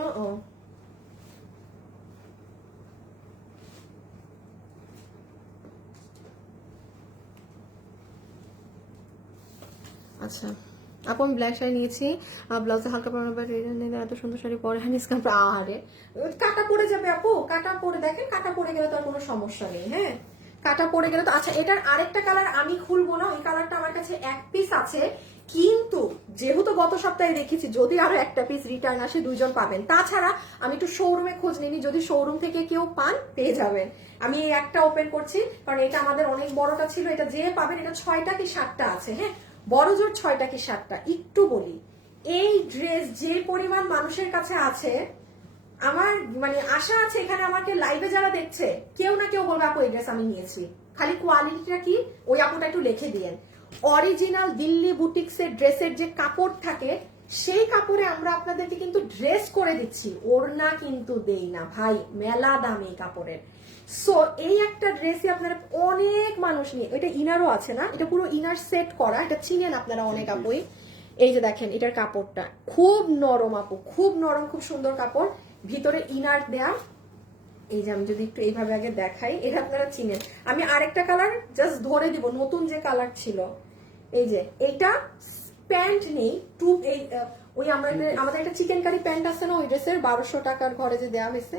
আচ্ছা আপু আমি ব্ল্যাক শাড়ি নিয়েছি, ব্লাউজে হালকা পাড়া এত সুন্দর শাড়ি পরে আহারে কাটা পড়ে যাবে আপু, কাটা পড়ে দেখেন, কাটা পড়ে গেলে তো আর কোনো সমস্যা নেই। হ্যাঁ কাটা পড়ে গেলে তো আচ্ছা, এটার আরেকটা কালার আমি খুলবো না, ওই কালারটা আমার কাছে 1 পিস আছে, কিন্তু যেহেতু গত সপ্তাহে দেখেছি যদি আরো একটা পিস রিটার্ন আসে 2 জন পাবেন। তাছাড়া আমি একটু শোরুমে খোঁজ নিনি, যদি শোরুম থেকে কেউ পান পেয়ে যাবেন। আমি এই একটা ওপেন করছি কারণ এটা আমাদের অনেক বড়টা ছিল, এটা যে পাবেন এটা 6টা কি 7টা আছে। হ্যাঁ বড় জোর 6টা কি 7টা। একটু বলি, এই ড্রেস যে পরিমাণ মানুষের কাছে আছে, আমার মানে আশা আছে এখানে আমাকে লাইভে যারা দেখছে কেউ না কেউ বলবে আপু এই ড্রেস আমি নিয়েছি। খালি কোয়ালিটিটা কি ওই আপুটা একটু লিখে দিয়েন। অরিজিনাল দিল্লি বুটিক্সের ড্রেসের যে কাপড় থাকে সেই কাপড়ে আমরা আপনাদেরকে কিন্তু ড্রেস করে দিচ্ছি, ওড়না কিন্তু দেই না ভাই, মেলা দাম এই কাপড়ের। সো এই একটা ড্রেসই আপনারা অনেক মানুষ নিয়ে, এটা ইনারও আছে না, এটা পুরো ইনার সেট করা, এটা চিনেন আপনারা অনেক আপুই। এই যে দেখেন এটার কাপড়টা খুব নরম আপু, খুব নরম, খুব সুন্দর কাপড়, ভিতরে ইনার দেয়া। এই যে আমি যদি একটু এইভাবে আগে দেখাই, এটা আপনারা চিনেন। আমি আরেকটা কালার জাস্ট ধরে দিব, নতুন যে কালার ছিল, এই যে এইটা প্যান্ট নেই, ওই আমাদের একটা চিকেন কারি প্যান্ট আছে না ওই ড্রেসের 1200 টাকার ঘরে যে দেওয়া হয়েছে,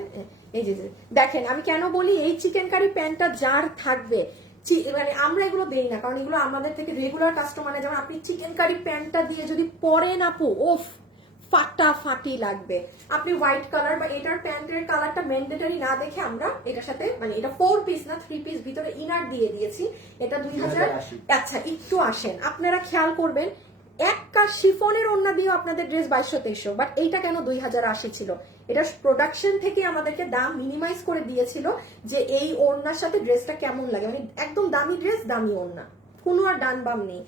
এই যে দেখেন। আমি কেন বলি এই চিকেন কারি প্যান্টটা যার থাকবে, মানে আমরা এগুলো দেই না, কারণ এগুলো আমাদের থেকে রেগুলার কাস্টমার, যেমন আপনি চিকেন কারি প্যান্টটা দিয়ে যদি পরেন আপু, ওফ ফাটাফাটি লাগবে। আপনি হোয়াইট কালার বা এটার প্যান্টের কালারটা ম্যান্ডেটরি না দেখে আমরা এটার সাথে, মানে এটা 4 পিস না 3 পিস ভিতরে ইনার দিয়ে দিয়েছি। এটা 2000। আচ্ছা একটু আসেন, আপনারা খেয়াল করবেন একটা শিফনের ওড়না দিয়ে আপনাদের ড্রেস 2200-2300, বাট এইটা কেন 2080 ছিল? এটা প্রোডাকশন থেকে আমাদেরকে দাম মিনিমাইজ করে দিয়েছিল যে এই ওড়নার সাথে ড্রেসটা কেমন লাগে, মানে একদম দামি ড্রেস দামি ওড়না, কোনো আর ডান বাম নেই।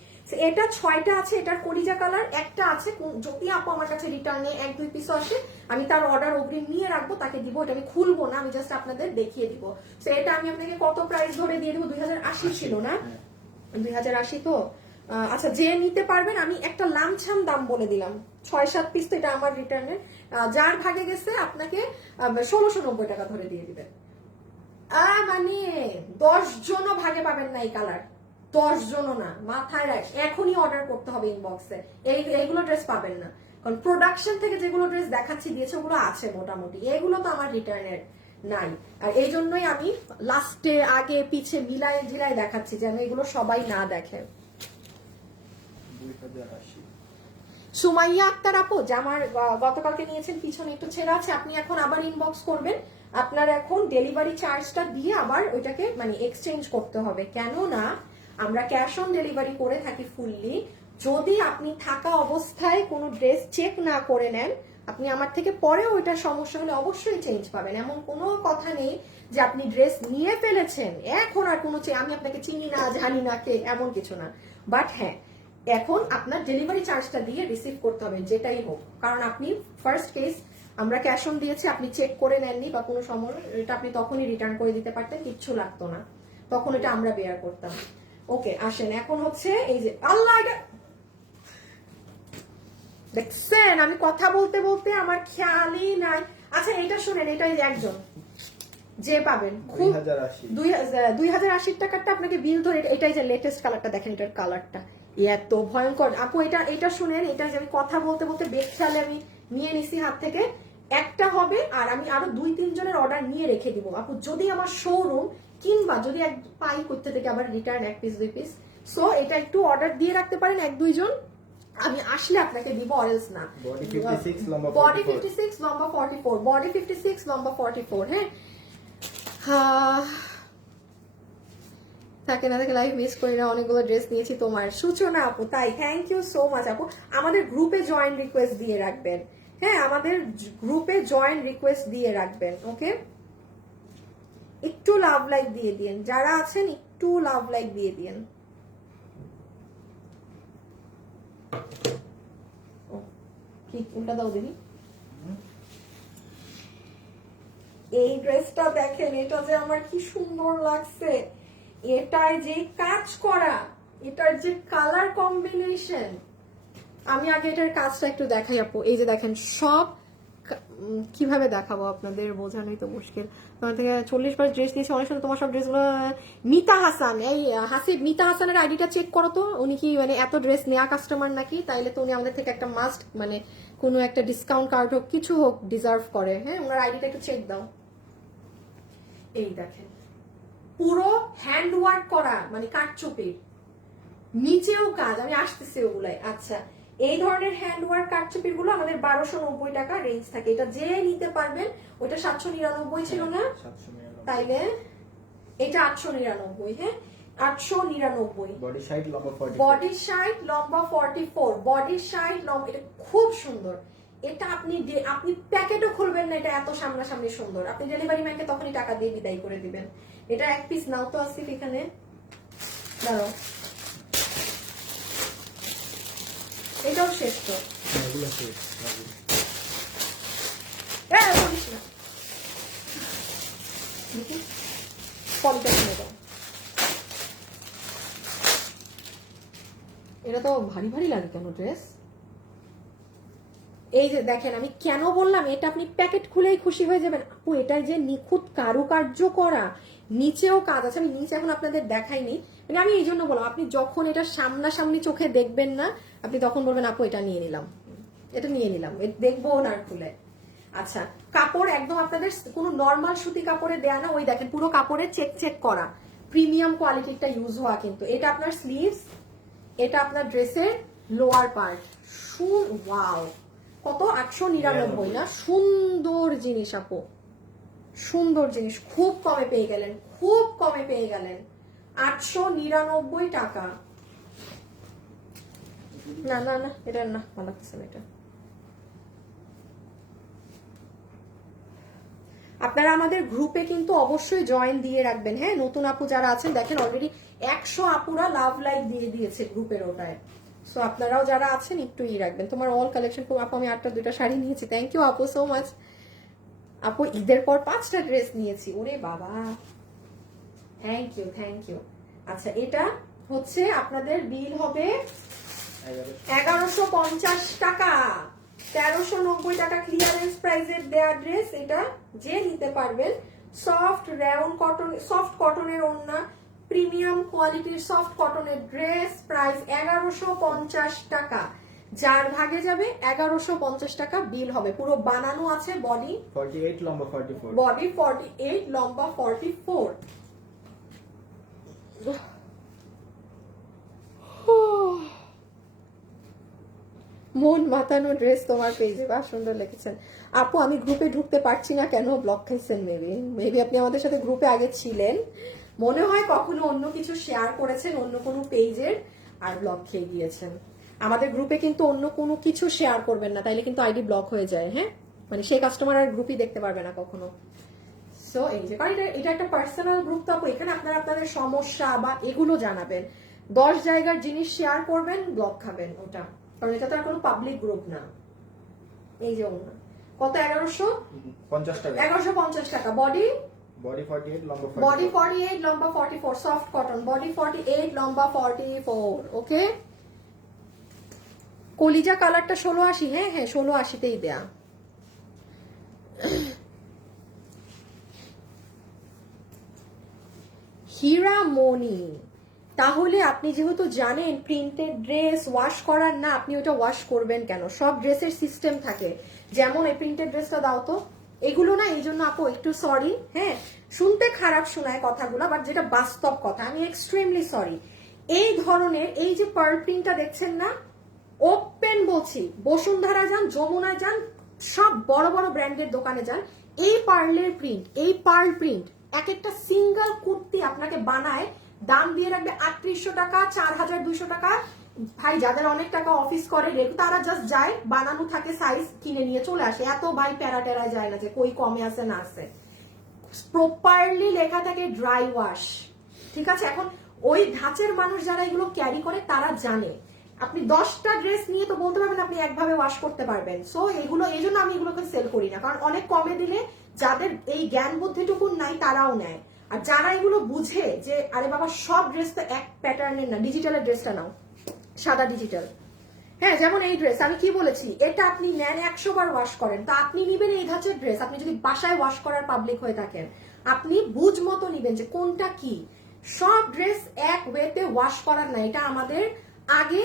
এটা 6টা আছে, এটার কলিজা কালার একটা আছে, যদি আপু আমার কাছে রিটার্নে 1-2 পিস আসে আমি তার অর্ডার অগ্রিম নিয়ে রাখবো, তাকে দিব, এটা আমি খুলবো না, আমি জাস্ট আপনাদের দেখিয়ে দিব। তো এটা আমি আপনাকে কত প্রাইস ধরে দিয়ে দেবো, 2080 ছিল না, 2080 তো। আচ্ছা যে নিতে পারবেন আমি একটা লামছাম দাম বলে দিলাম, 6-7 পিস তো এটা আমার রিটার্নের, যার ভাগে গেছে আপনাকে 1690 টাকা ধরে দিয়ে দিবেন। মানে 10 জনও ভাগে পাবেন না এই কালার, 10 জনও না, মাথায় রাখ, এখনই অর্ডার করতে হবে ইনবক্সে। এইগুলো ড্রেস পাবেন না, কারণ প্রোডাকশন থেকে যেগুলো ড্রেস দেখাচ্ছি দিয়েছে ওগুলো আছে মোটামুটি, এগুলো তো আমার রিটার্নের নাই। আর এই জন্যই আমি লাস্টে আগে পিছে মিলায় ঝিলায় দেখাচ্ছি যেন এগুলো সবাই না দেখে। 2080 সুমাইয়া আক্তার আপু, জামার গতকালকে নিয়েছেন, পিছনে একটু ছেঁড়া আছে, আপনি এখন আবার ইনবক্স করবেন, আপনার এখন ডেলিভারি চার্জটা দিয়ে আবার ওইটাকে মানে এক্সচেঞ্জ করতে হবে, কেননা আমরা ক্যাশ অন ডেলিভারি করে থাকি ফুললি। যদি আপনি থাকা অবস্থায় কোনো ড্রেস চেক না করে নেন, আপনি আমার থেকে পরে ওইটার সমস্যা হলে অবশ্যই চেঞ্জ পাবেন, এমন কোনো কথা নেই যে আপনি ড্রেস নিয়ে ফেলেছেন এখন আর কোনো আমি আপনাকে চিনি না জানি না কে, এমন কিছু না। বাট হ্যাঁ, এখন আপনার ডেলিভারি চার্জটা দিয়ে রিসিভ করতে হবে যেটাই হোক, কারণ আপনি ফার্স্ট কেস আমরা ক্যাশ অন দিয়েছি, আপনি চেক করে নেননি বা কোনো সময়, এটা আপনি তখনই রিটার্ন করে দিতে পারতেন, কিচ্ছু লাগতো না, তখন এটা আমরা বেয়ার করতাম। ওকে আসেন, এখন হচ্ছে এই যে আল্লাহ, দেখছেন আমি কথা বলতে বলতে আমার খেয়ালই নাই। আচ্ছা এটা শুনেন, এটা একজন যে পাবেন 2080 টাকারটা আপনাকে বিল ধরে, এটাই যে লেটেস্ট কালারটা দেখেন, এটার কালারটা এত ভয়ঙ্কর আপু। এটা শুনেন, এটা যে আমি কথা বলতে বলতে বেখেয়ালে আমি নিয়ে নিছি হাত থেকে, একটা হবে, আর আমি আরো 2-3 জনের অর্ডার নিয়ে রেখে দিব আপু, যদি আমার শোরুম কিংবা যদি এক পাই করতে থেকে আবার রিটার্ন 1 পিস 2 পিস। সো এটা একটু অর্ডার দিয়ে রাখতে পারেন 1-2 জন, আমি আসলে আপনাকে দিব, অরেলস না। বডি 56 লম্বা 44, বডি 56 লম্বা 44, বডি 56 লম্বা 44। হ্যাঁ থাকে না থাকে লাইভ মিস করি না, অনেকগুলো ড্রেস নিয়েছি তোমার সূচনা আপু, তাই থ্যাংক ইউ সো মাচ আপু। আমাদের গ্রুপে জয়েন রিকোয়েস্ট দিয়ে রাখবেন, হ্যাঁ আমাদের গ্রুপে জয়েন রিকোয়েস্ট দিয়ে রাখবেন, ওকে। একটু লাভ লাইক দিয়ে দিন যারা আছেন, একটু লাভ লাইক দিয়ে দিন। কি উল্টা দাও দিদি, এই ড্রেসটা দেখেন, এটা যে আমার কি সুন্দর লাগছে, এটার যে কাজ করা, এটার যে কালার কম্বিনেশন, আমি আগে এটার কাজটা একটু দেখাই আপু। এই যে দেখেন সব, কিভাবে দেখাবো আপনাদের, বোঝানোই তো মুশকিল। তোমার থেকে 40 বার ড্রেস নিয়েছি, অনেক সময় তোমার সব ড্রেসগুলো। মিতা হাসান, এই হাসিব, মিতা হাসানের আইডিটা চেক করো তো, উনি কি মানে এত ড্রেস নেওয়া কাস্টমার নাকি, তাইলে তো উনি আমাদের থেকে একটা মাস্ট মানে কোনো একটা ডিসকাউন্ট কার্ড হোক কিছু হোক ডিজার্ভ করে, হ্যাঁ ওনার আইডিটা একটু চেক দাও। এই দেখেন পুরো হ্যান্ড ওয়ার্ক করা, মানে কাঠচুপির নিচেও কাজ, আমি আসতেছি ওগুলাই। আচ্ছা এই ধরনের হ্যান্ড ওয়ার্ক কাঠচুপির গুলো আমাদের 1290 টাকা রেঞ্জ থাকে, এটা যে নিতে পারবেন। ওটা 799 ছিল না, তাইলে এটা 899, হ্যাঁ 899। বডি 60 লম্বা 44, বডি 60 লম্বা 44, বডি 60 লম্বা, এটা খুব সুন্দর। এটা আপনি প্যাকেটও খুলবেন না, এটা এত সামনাসামনি সুন্দর, আপনি ডেলিভারি ম্যানকে তখনই টাকা দিয়ে বিদায় করে দিবেন। এটা 1 পিস নাও তো আসিফ এখানে, দাঁড়াও এটাও শেষ তো, এগুলো শেষ বলিস না দেখি পলিটা কিনে দাও। এটা তো ভারী ভারী লাগে কেন ড্রেস? এই যে দেখেন, আমি কেন বললাম এটা আপনি প্যাকেট খুলেই খুশি হয়ে যাবেন। আপু এটা যে নিখুঁত কারুকার্য করা, নিচেও কাজ আছে, আমি নিচে এখন আপনাদের দেখাইনি, মানে আমি এই জন্য বললাম আপনি যখন এটা সামনাসামনি চোখে দেখবেন না আপনি তখন বলবেন আপু এটা নিয়ে নিলাম, এটা নিয়ে নিলাম, দেখবো না আর খুলে। আচ্ছা, কাপড় একদম আপনাদের কোনো নর্মাল সুতি কাপড়ে দেয়া না, ওই দেখেন পুরো কাপড়ে চেক চেক করা প্রিমিয়াম কোয়ালিটিটা ইউজ হওয়া কিন্তু। এটা আপনার স্লিভস, এটা আপনার ড্রেসের লোয়ার পার্ট। ওয়াও, কত 899 না? সুন্দর জিনিস আপু, সুন্দর জিনিস, খুব কমে পেয়ে গেলেন, খুব কমে পেয়ে গেলেন, 899 টাকা। না না না, এটা না, ভালো লাগছে না এটা। আপনারা আমাদের গ্রুপে কিন্তু অবশ্যই জয়েন দিয়ে রাখবেন, হ্যাঁ। নতুন আপু যারা আছেন দেখেন অলরেডি 100 আপুরা লাভ লাইক দিয়ে দিয়েছে গ্রুপের ওটায়। সো আপনারাও যারা আছেন একটু রাখবেন। তোমার অল কালেকশন আপু, আমি 8টা 2টা শাড়ি নিয়েছি, থ্যাংক ইউ আপু সো মাচ। আপু ঈদের পর 5টা ড্রেস নিয়েছি, ওরে বাবা, থ্যাংক ইউ থ্যাংক ইউ। আচ্ছা, এটা হচ্ছে আপনাদের বিল হবে 1150 টাকা, 1390 টাকা ক্লিয়ারেন্স প্রাইসের দেয়া ড্রেস। এটা যে নিতে পারবেন, সফট রেয়ন কটন, সফট কটনের ওড়না, প্রিমিয়াম কোয়ালিটির সফট কটনের ড্রেস, প্রাইস 1150 টাকা। যার ভাগে যাবে 1150 টাকা বিল হবে। পুরো বানানো আছে, বডি 48 লম্বা 44, বডি 48 লম্বা 44। মন মাতানো ড্রেস তোমার পেজে, বা সুন্দর লিখেছেন আপু। আমি গ্রুপে ঢুকতে পারছি না কেন? ব্লক খাইছেন মেবি আপনি আমাদের সাথে গ্রুপে আগে ছিলেন, মনে হয় কখনো অন্য কিছু শেয়ার করেছেন অন্য কোনো পেজের আর ব্লক খেয়ে গিয়েছেন। আমাদের গ্রুপে কিন্তু অন্য কোনো কিছু শেয়ার করবেন না, তাইলে কিন্তু আইডি ব্লক হয়ে যায়, হ্যাঁ। মানে সেই কাস্টমার আর গ্রুপই দেখতে পারবে না কখনো। সো এই যে, কারণ এটা একটা পার্সোনাল গ্রুপ, তো আপু এখানে আপনারা আপনাদের সমস্যা বা এগুলো জানাবেন। 10 জায়গার জিনিস শেয়ার করবেন, ব্লক খাবেন ওটা, কারণ এটা তো আর কোনো পাবলিক গ্রুপ না। এই যে ওনা কত, 50 টাকা, 1150 টাকা। বডি বডি 48 লম্বা 44, বডি 48 লম্বা 44, সফট কটন, বডি 48 লম্বা 44। ওকে, কলিজা কালারটা 1680, হ্যাঁ হ্যাঁ 1680তেই দেয়া। হীরামণি, তাহলে আপনি যেহেতু জানেন প্রিন্টেড ড্রেস ওয়াশ করার না, আপনি ওটা ওয়াশ করবেন কেন? সব ড্রেসের সিস্টেম থাকে, যেমন এই প্রিন্টেড ড্রেসটা দাও তো, এগুলো না, এই জন্য আপু একটু সরি, হ্যাঁ শুনতে খারাপ শোনায় কথাগুলো, বাট যেটা বাস্তব কথা, আমি এক্সট্রিমলি সরি। এই ধরনের এই যে পার্ল প্রিন্টটা দেখছেন না, ওপেন বলছি, বসুন্ধরা যান, যমুনায় যান, সব বড় বড় ব্র্যান্ডের দোকানে যান, এই পার্লের প্রিন্ট, এই পার্ল প্রিন্ট এক একটা সিঙ্গেল কুর্তি আপনাকে বানায়, দাম দিয়ে রাখবে 3800 টাকা, 4200 টাকা। ভাই যাদের অনেক টাকা অফিস করে তারা জাস্ট যায়, বানানো থাকে, সাইজ কিনে নিয়ে চলে আসে। এত ভাই প্যারা টেরা যায় না যে কই কমে আছে না আছে, প্রপারলি লেখা থাকে ড্রাই ওয়াশ, ঠিক আছে। এখন ওই ধাঁচের মানুষ যারা এগুলো ক্যারি করে তারা জানে, আপনি 10টা ড্রেস নিয়ে তো বলতে পারবেন আপনি একভাবে ওয়াশ করতে পারবেন। সো এগুলো, এই জন্য আমি এগুলোকে সেল করি না, কারণ অনেক কমে দিলে যাদের এই জ্ঞান বুদ্ধিটুকুন নাই তারাও নেয়। আর যারা এগুলো বুঝে যে আরে বাবা সব ড্রেস তো এক প্যাটার্নের না, ডিজিটালের ড্রেসটা নাও, সাদা ডিজিটাল, হ্যাঁ যেমন এই ড্রেস আমি কি বলেছি, এটা আপনি নেন 100 বার ওয়াশ করেন, তা আপনি নিবেন এই ধাঁচের ড্রেস। আপনি যদি বাসায় ওয়াশ করার পাবলিক হয়ে থাকেন, আপনি বুঝ মতো নিবেন যে কোনটা কি। সব ড্রেস এক ওয়েতে ওয়াশ করার না, এটা আমাদের আগে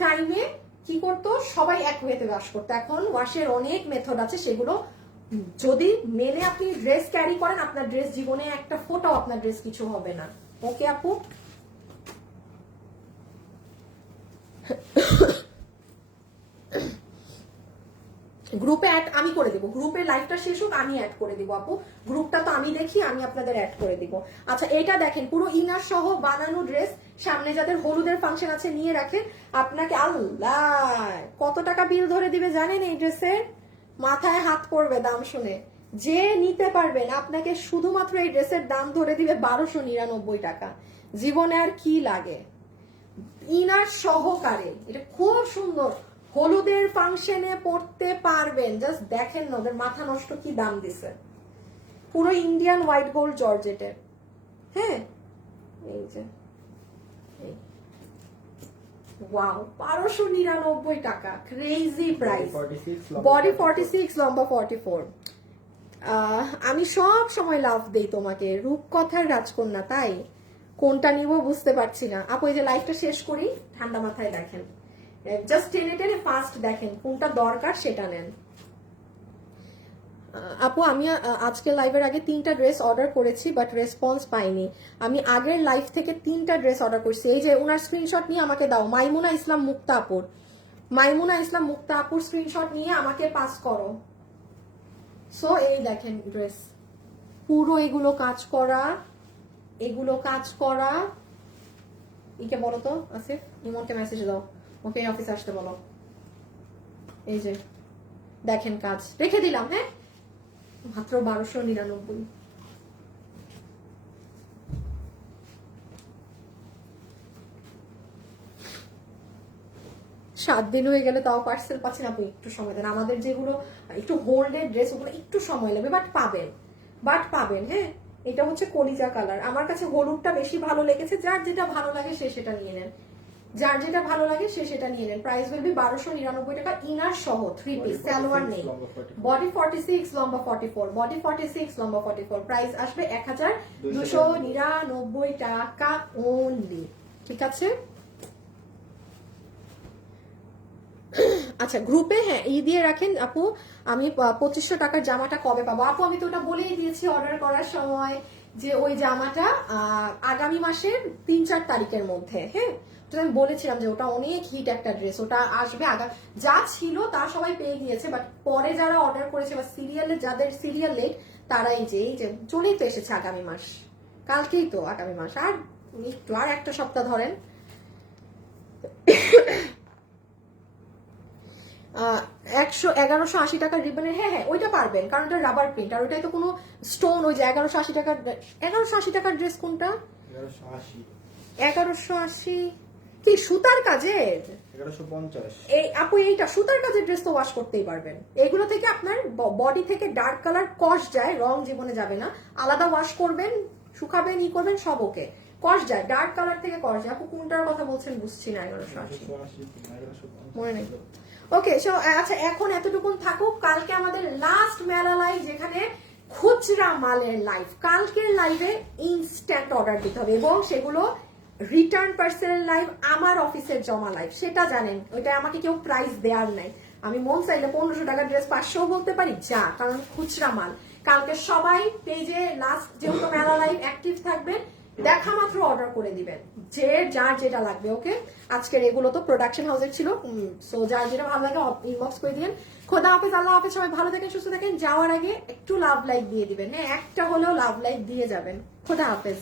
টাইমে কি করতো, সবাই এক ওয়েতে ওয়াশ করতো। এখন ওয়াশের অনেক মেথড আছে, সেগুলো যদি মেনে আপনি ড্রেস ক্যারি করেন, আপনার ড্রেস জীবনে একটা ফোটাও আপনার ড্রেস কিছু হবে না। ওকে আপু, গ্রুপে অ্যাড আমি করে দিব, গ্রুপে লাইভটা শেষ হোক আমি অ্যাড করে দিব আপু, গ্রুপটা তো আমি দেখি, আমি আপনাদের অ্যাড করে দিব। আচ্ছা, এটা দেখেন পুরো ইনার সহ বানানো ড্রেস, সামনে যাদের হলুদের ফাংশন আছে নিয়ে রাখেন। আপনাকে আল্লাহ কত টাকা বিল ধরে দিবে জানেন এই ড্রেসের? মাথায় হাত পড়বে দাম শুনে। যে নিতে পারবেন আপনাকে শুধুমাত্র এই ড্রেসের দাম ধরে দিবে 1299 টাকা। জীবনে আর কি লাগে, ইনার সহকারে, এটা খুব সুন্দর, হলুদের ফাংশনে পড়তে পারবেন। জাস্ট দেখেন না ওদের মাথা নষ্ট কি দাম দিছে, পুরো ইন্ডিয়ান হোয়াইট গোল্ড জর্জেটের। হ্যাঁ এই যে ওয়াও 1299 টাকা, ক্রেজি প্রাইস। 46 বডি 46, লম্বা 44। আমি সব সময় লাভ দেই তোমাকে, রূপকথার রাজকন্যা, তাই কোনটা নিব বুঝতে পারছি না। আপু এই যে লাইফটা শেষ করি, ঠান্ডা মাথায় দেখেন, জাস্ট টেনে টেনে ফাস্ট দেখেন কোনটা দরকার সেটা নেন। আপু আমি আজকে লাইভের আগে 3টা ড্রেস অর্ডার করেছি বাট রেসপন্স পাইনি। আমি আগের লাইভ থেকে 3টা ড্রেস অর্ডার করছি। এই যে ওনার স্ক্রিনশট নিয়ে আমাকে দাও, মাইমুনা ইসলাম মুক্তা আপুর, মাইমুনা ইসলাম মুক্তা আপুর স্ক্রিনশট নিয়ে আমাকে পাস করো। সো এই দেখেন ড্রেস, পুরো এগুলো কাজ করা, এগুলো কাজ করা। ইকে বলো তো আসিফ, ইমনকে মেসেজ দাও, ওকে অফিসে আসতে বলো। এই যে দেখেন কাজ, রেখে দিলাম। হ্যাঁ মাত্র 1299। সাত দিন হয়ে গেলে তাও পার্সেল পাচ্ছি না। আপনি একটু সময় দেন, আমাদের যেগুলো একটু হোল্ডেড ড্রেস ওগুলো একটু সময় লাগবে, বাট পাবেন। হ্যাঁ এটা হচ্ছে কলিজা কালার, আমার কাছে হলুদটা বেশি ভালো লেগেছে। যার যেটা ভালো লাগে সে সেটা নিয়ে নেন, যার যেটা ভালো লাগে সে সেটা নিয়ে নেন। প্রাইস বলবি 1299 টাকা, ইনার সহ 3 পিস, সালোয়ার নেই। বডি 46, লম্বা 44, বডি 46, লম্বা 44, প্রাইস আসবে 1299 টাকা ওনলি। ঠিক আছে, আচ্ছা গ্রুপে হ্যাঁ ই দিয়ে রাখেন আপু। আমি 2500 টাকার জামাটা কবে পাবো? আপু আমি তো ওটা বলেই দিয়েছি অর্ডার করার সময়, যে ওই জামাটা আগামী মাসের 3-4 তারিখের মধ্যে। হ্যাঁ আমি বলেছিলাম যে ওটা অনেক হিট একটা ড্রেস, ওটা আসবে। যা ছিল তা সবাই পেয়ে গিয়েছে, বাট পরে যারা অর্ডার করেছে বা সিরিয়ালে যাদের সিরিয়াল লেট, তারা এই যে চলেই তো এসেছে আগামী মাস, কালকেই তো আগামী মাস, আর একটু আর একটা সপ্তাহ ধরেন। 1180 টাকার রিবনের, হ্যাঁ ওইটা পারবেন, কারণ ওটা রাবার প্রিন্ট, আর ওইটাই তো কোনো স্টোন। ওই যে 1180 টাকার ড্রেস কোনটা? 1180 কি সুতার কাজের? 1150। এই আপু এইটা সুতার কাজের ড্রেস তো ওয়াশ করতেই পারবেন। এগুলো থেকে আপনার বডি থেকে ডার্ক কালার কস যায়, রং জীবনে যাবে না। আলাদা ওয়াশ করবেন, শুকাবেন, ই করবেন, সব ওকে। কস যায়, ডার্ক কালার থেকে কস যায়। আপু কোনটার কথা বলছেন বুঝছি না। 1180 মনে নেই। ওকে সো আচ্ছা এখন এতটুকুন থাকুক। কালকে আমাদের লাস্ট মেলা লাইভ, যেখানে খুচরা মালের লাইভ। কালকের লাইভে ইনস্ট্যান্ট অর্ডার দিতে হবে, এবং সেগুলো রিটার্ন পার্সেলের লাইভ, আমার অফিসের জমা লাইভ, সেটা জানেন। ওইটা আমাকে কেউ প্রাইস দেওয়ার নাই। আমি মন চাইলে 1500 টাকার ড্রেস 500 বলতে পারি, যা, কারণ খুচরা মাল। কালকে সবাই পেজে লাস্ট যেহেতু মেলা লাইভ অ্যাক্টিভ থাকবে, দেখা মাত্র অর্ডার করে দিবেন, যে যার যেটা লাগবে। ওকে আজকের এগুলো তো প্রোডাকশন হাউসের ছিল, সো যার যেটা ভালো লাগে ইনবক্স করে দিবেন। খোদা হাফেজ, আল্লাহ হাফেজ, সবাই ভালো থাকেন, সুস্থ থাকেন। যাওয়ার আগে একটু লাভ লাইক দিয়ে দিবেন, হ্যাঁ একটা হলেও লাভ লাইক দিয়ে যাবেন। খোদা হাফেজ।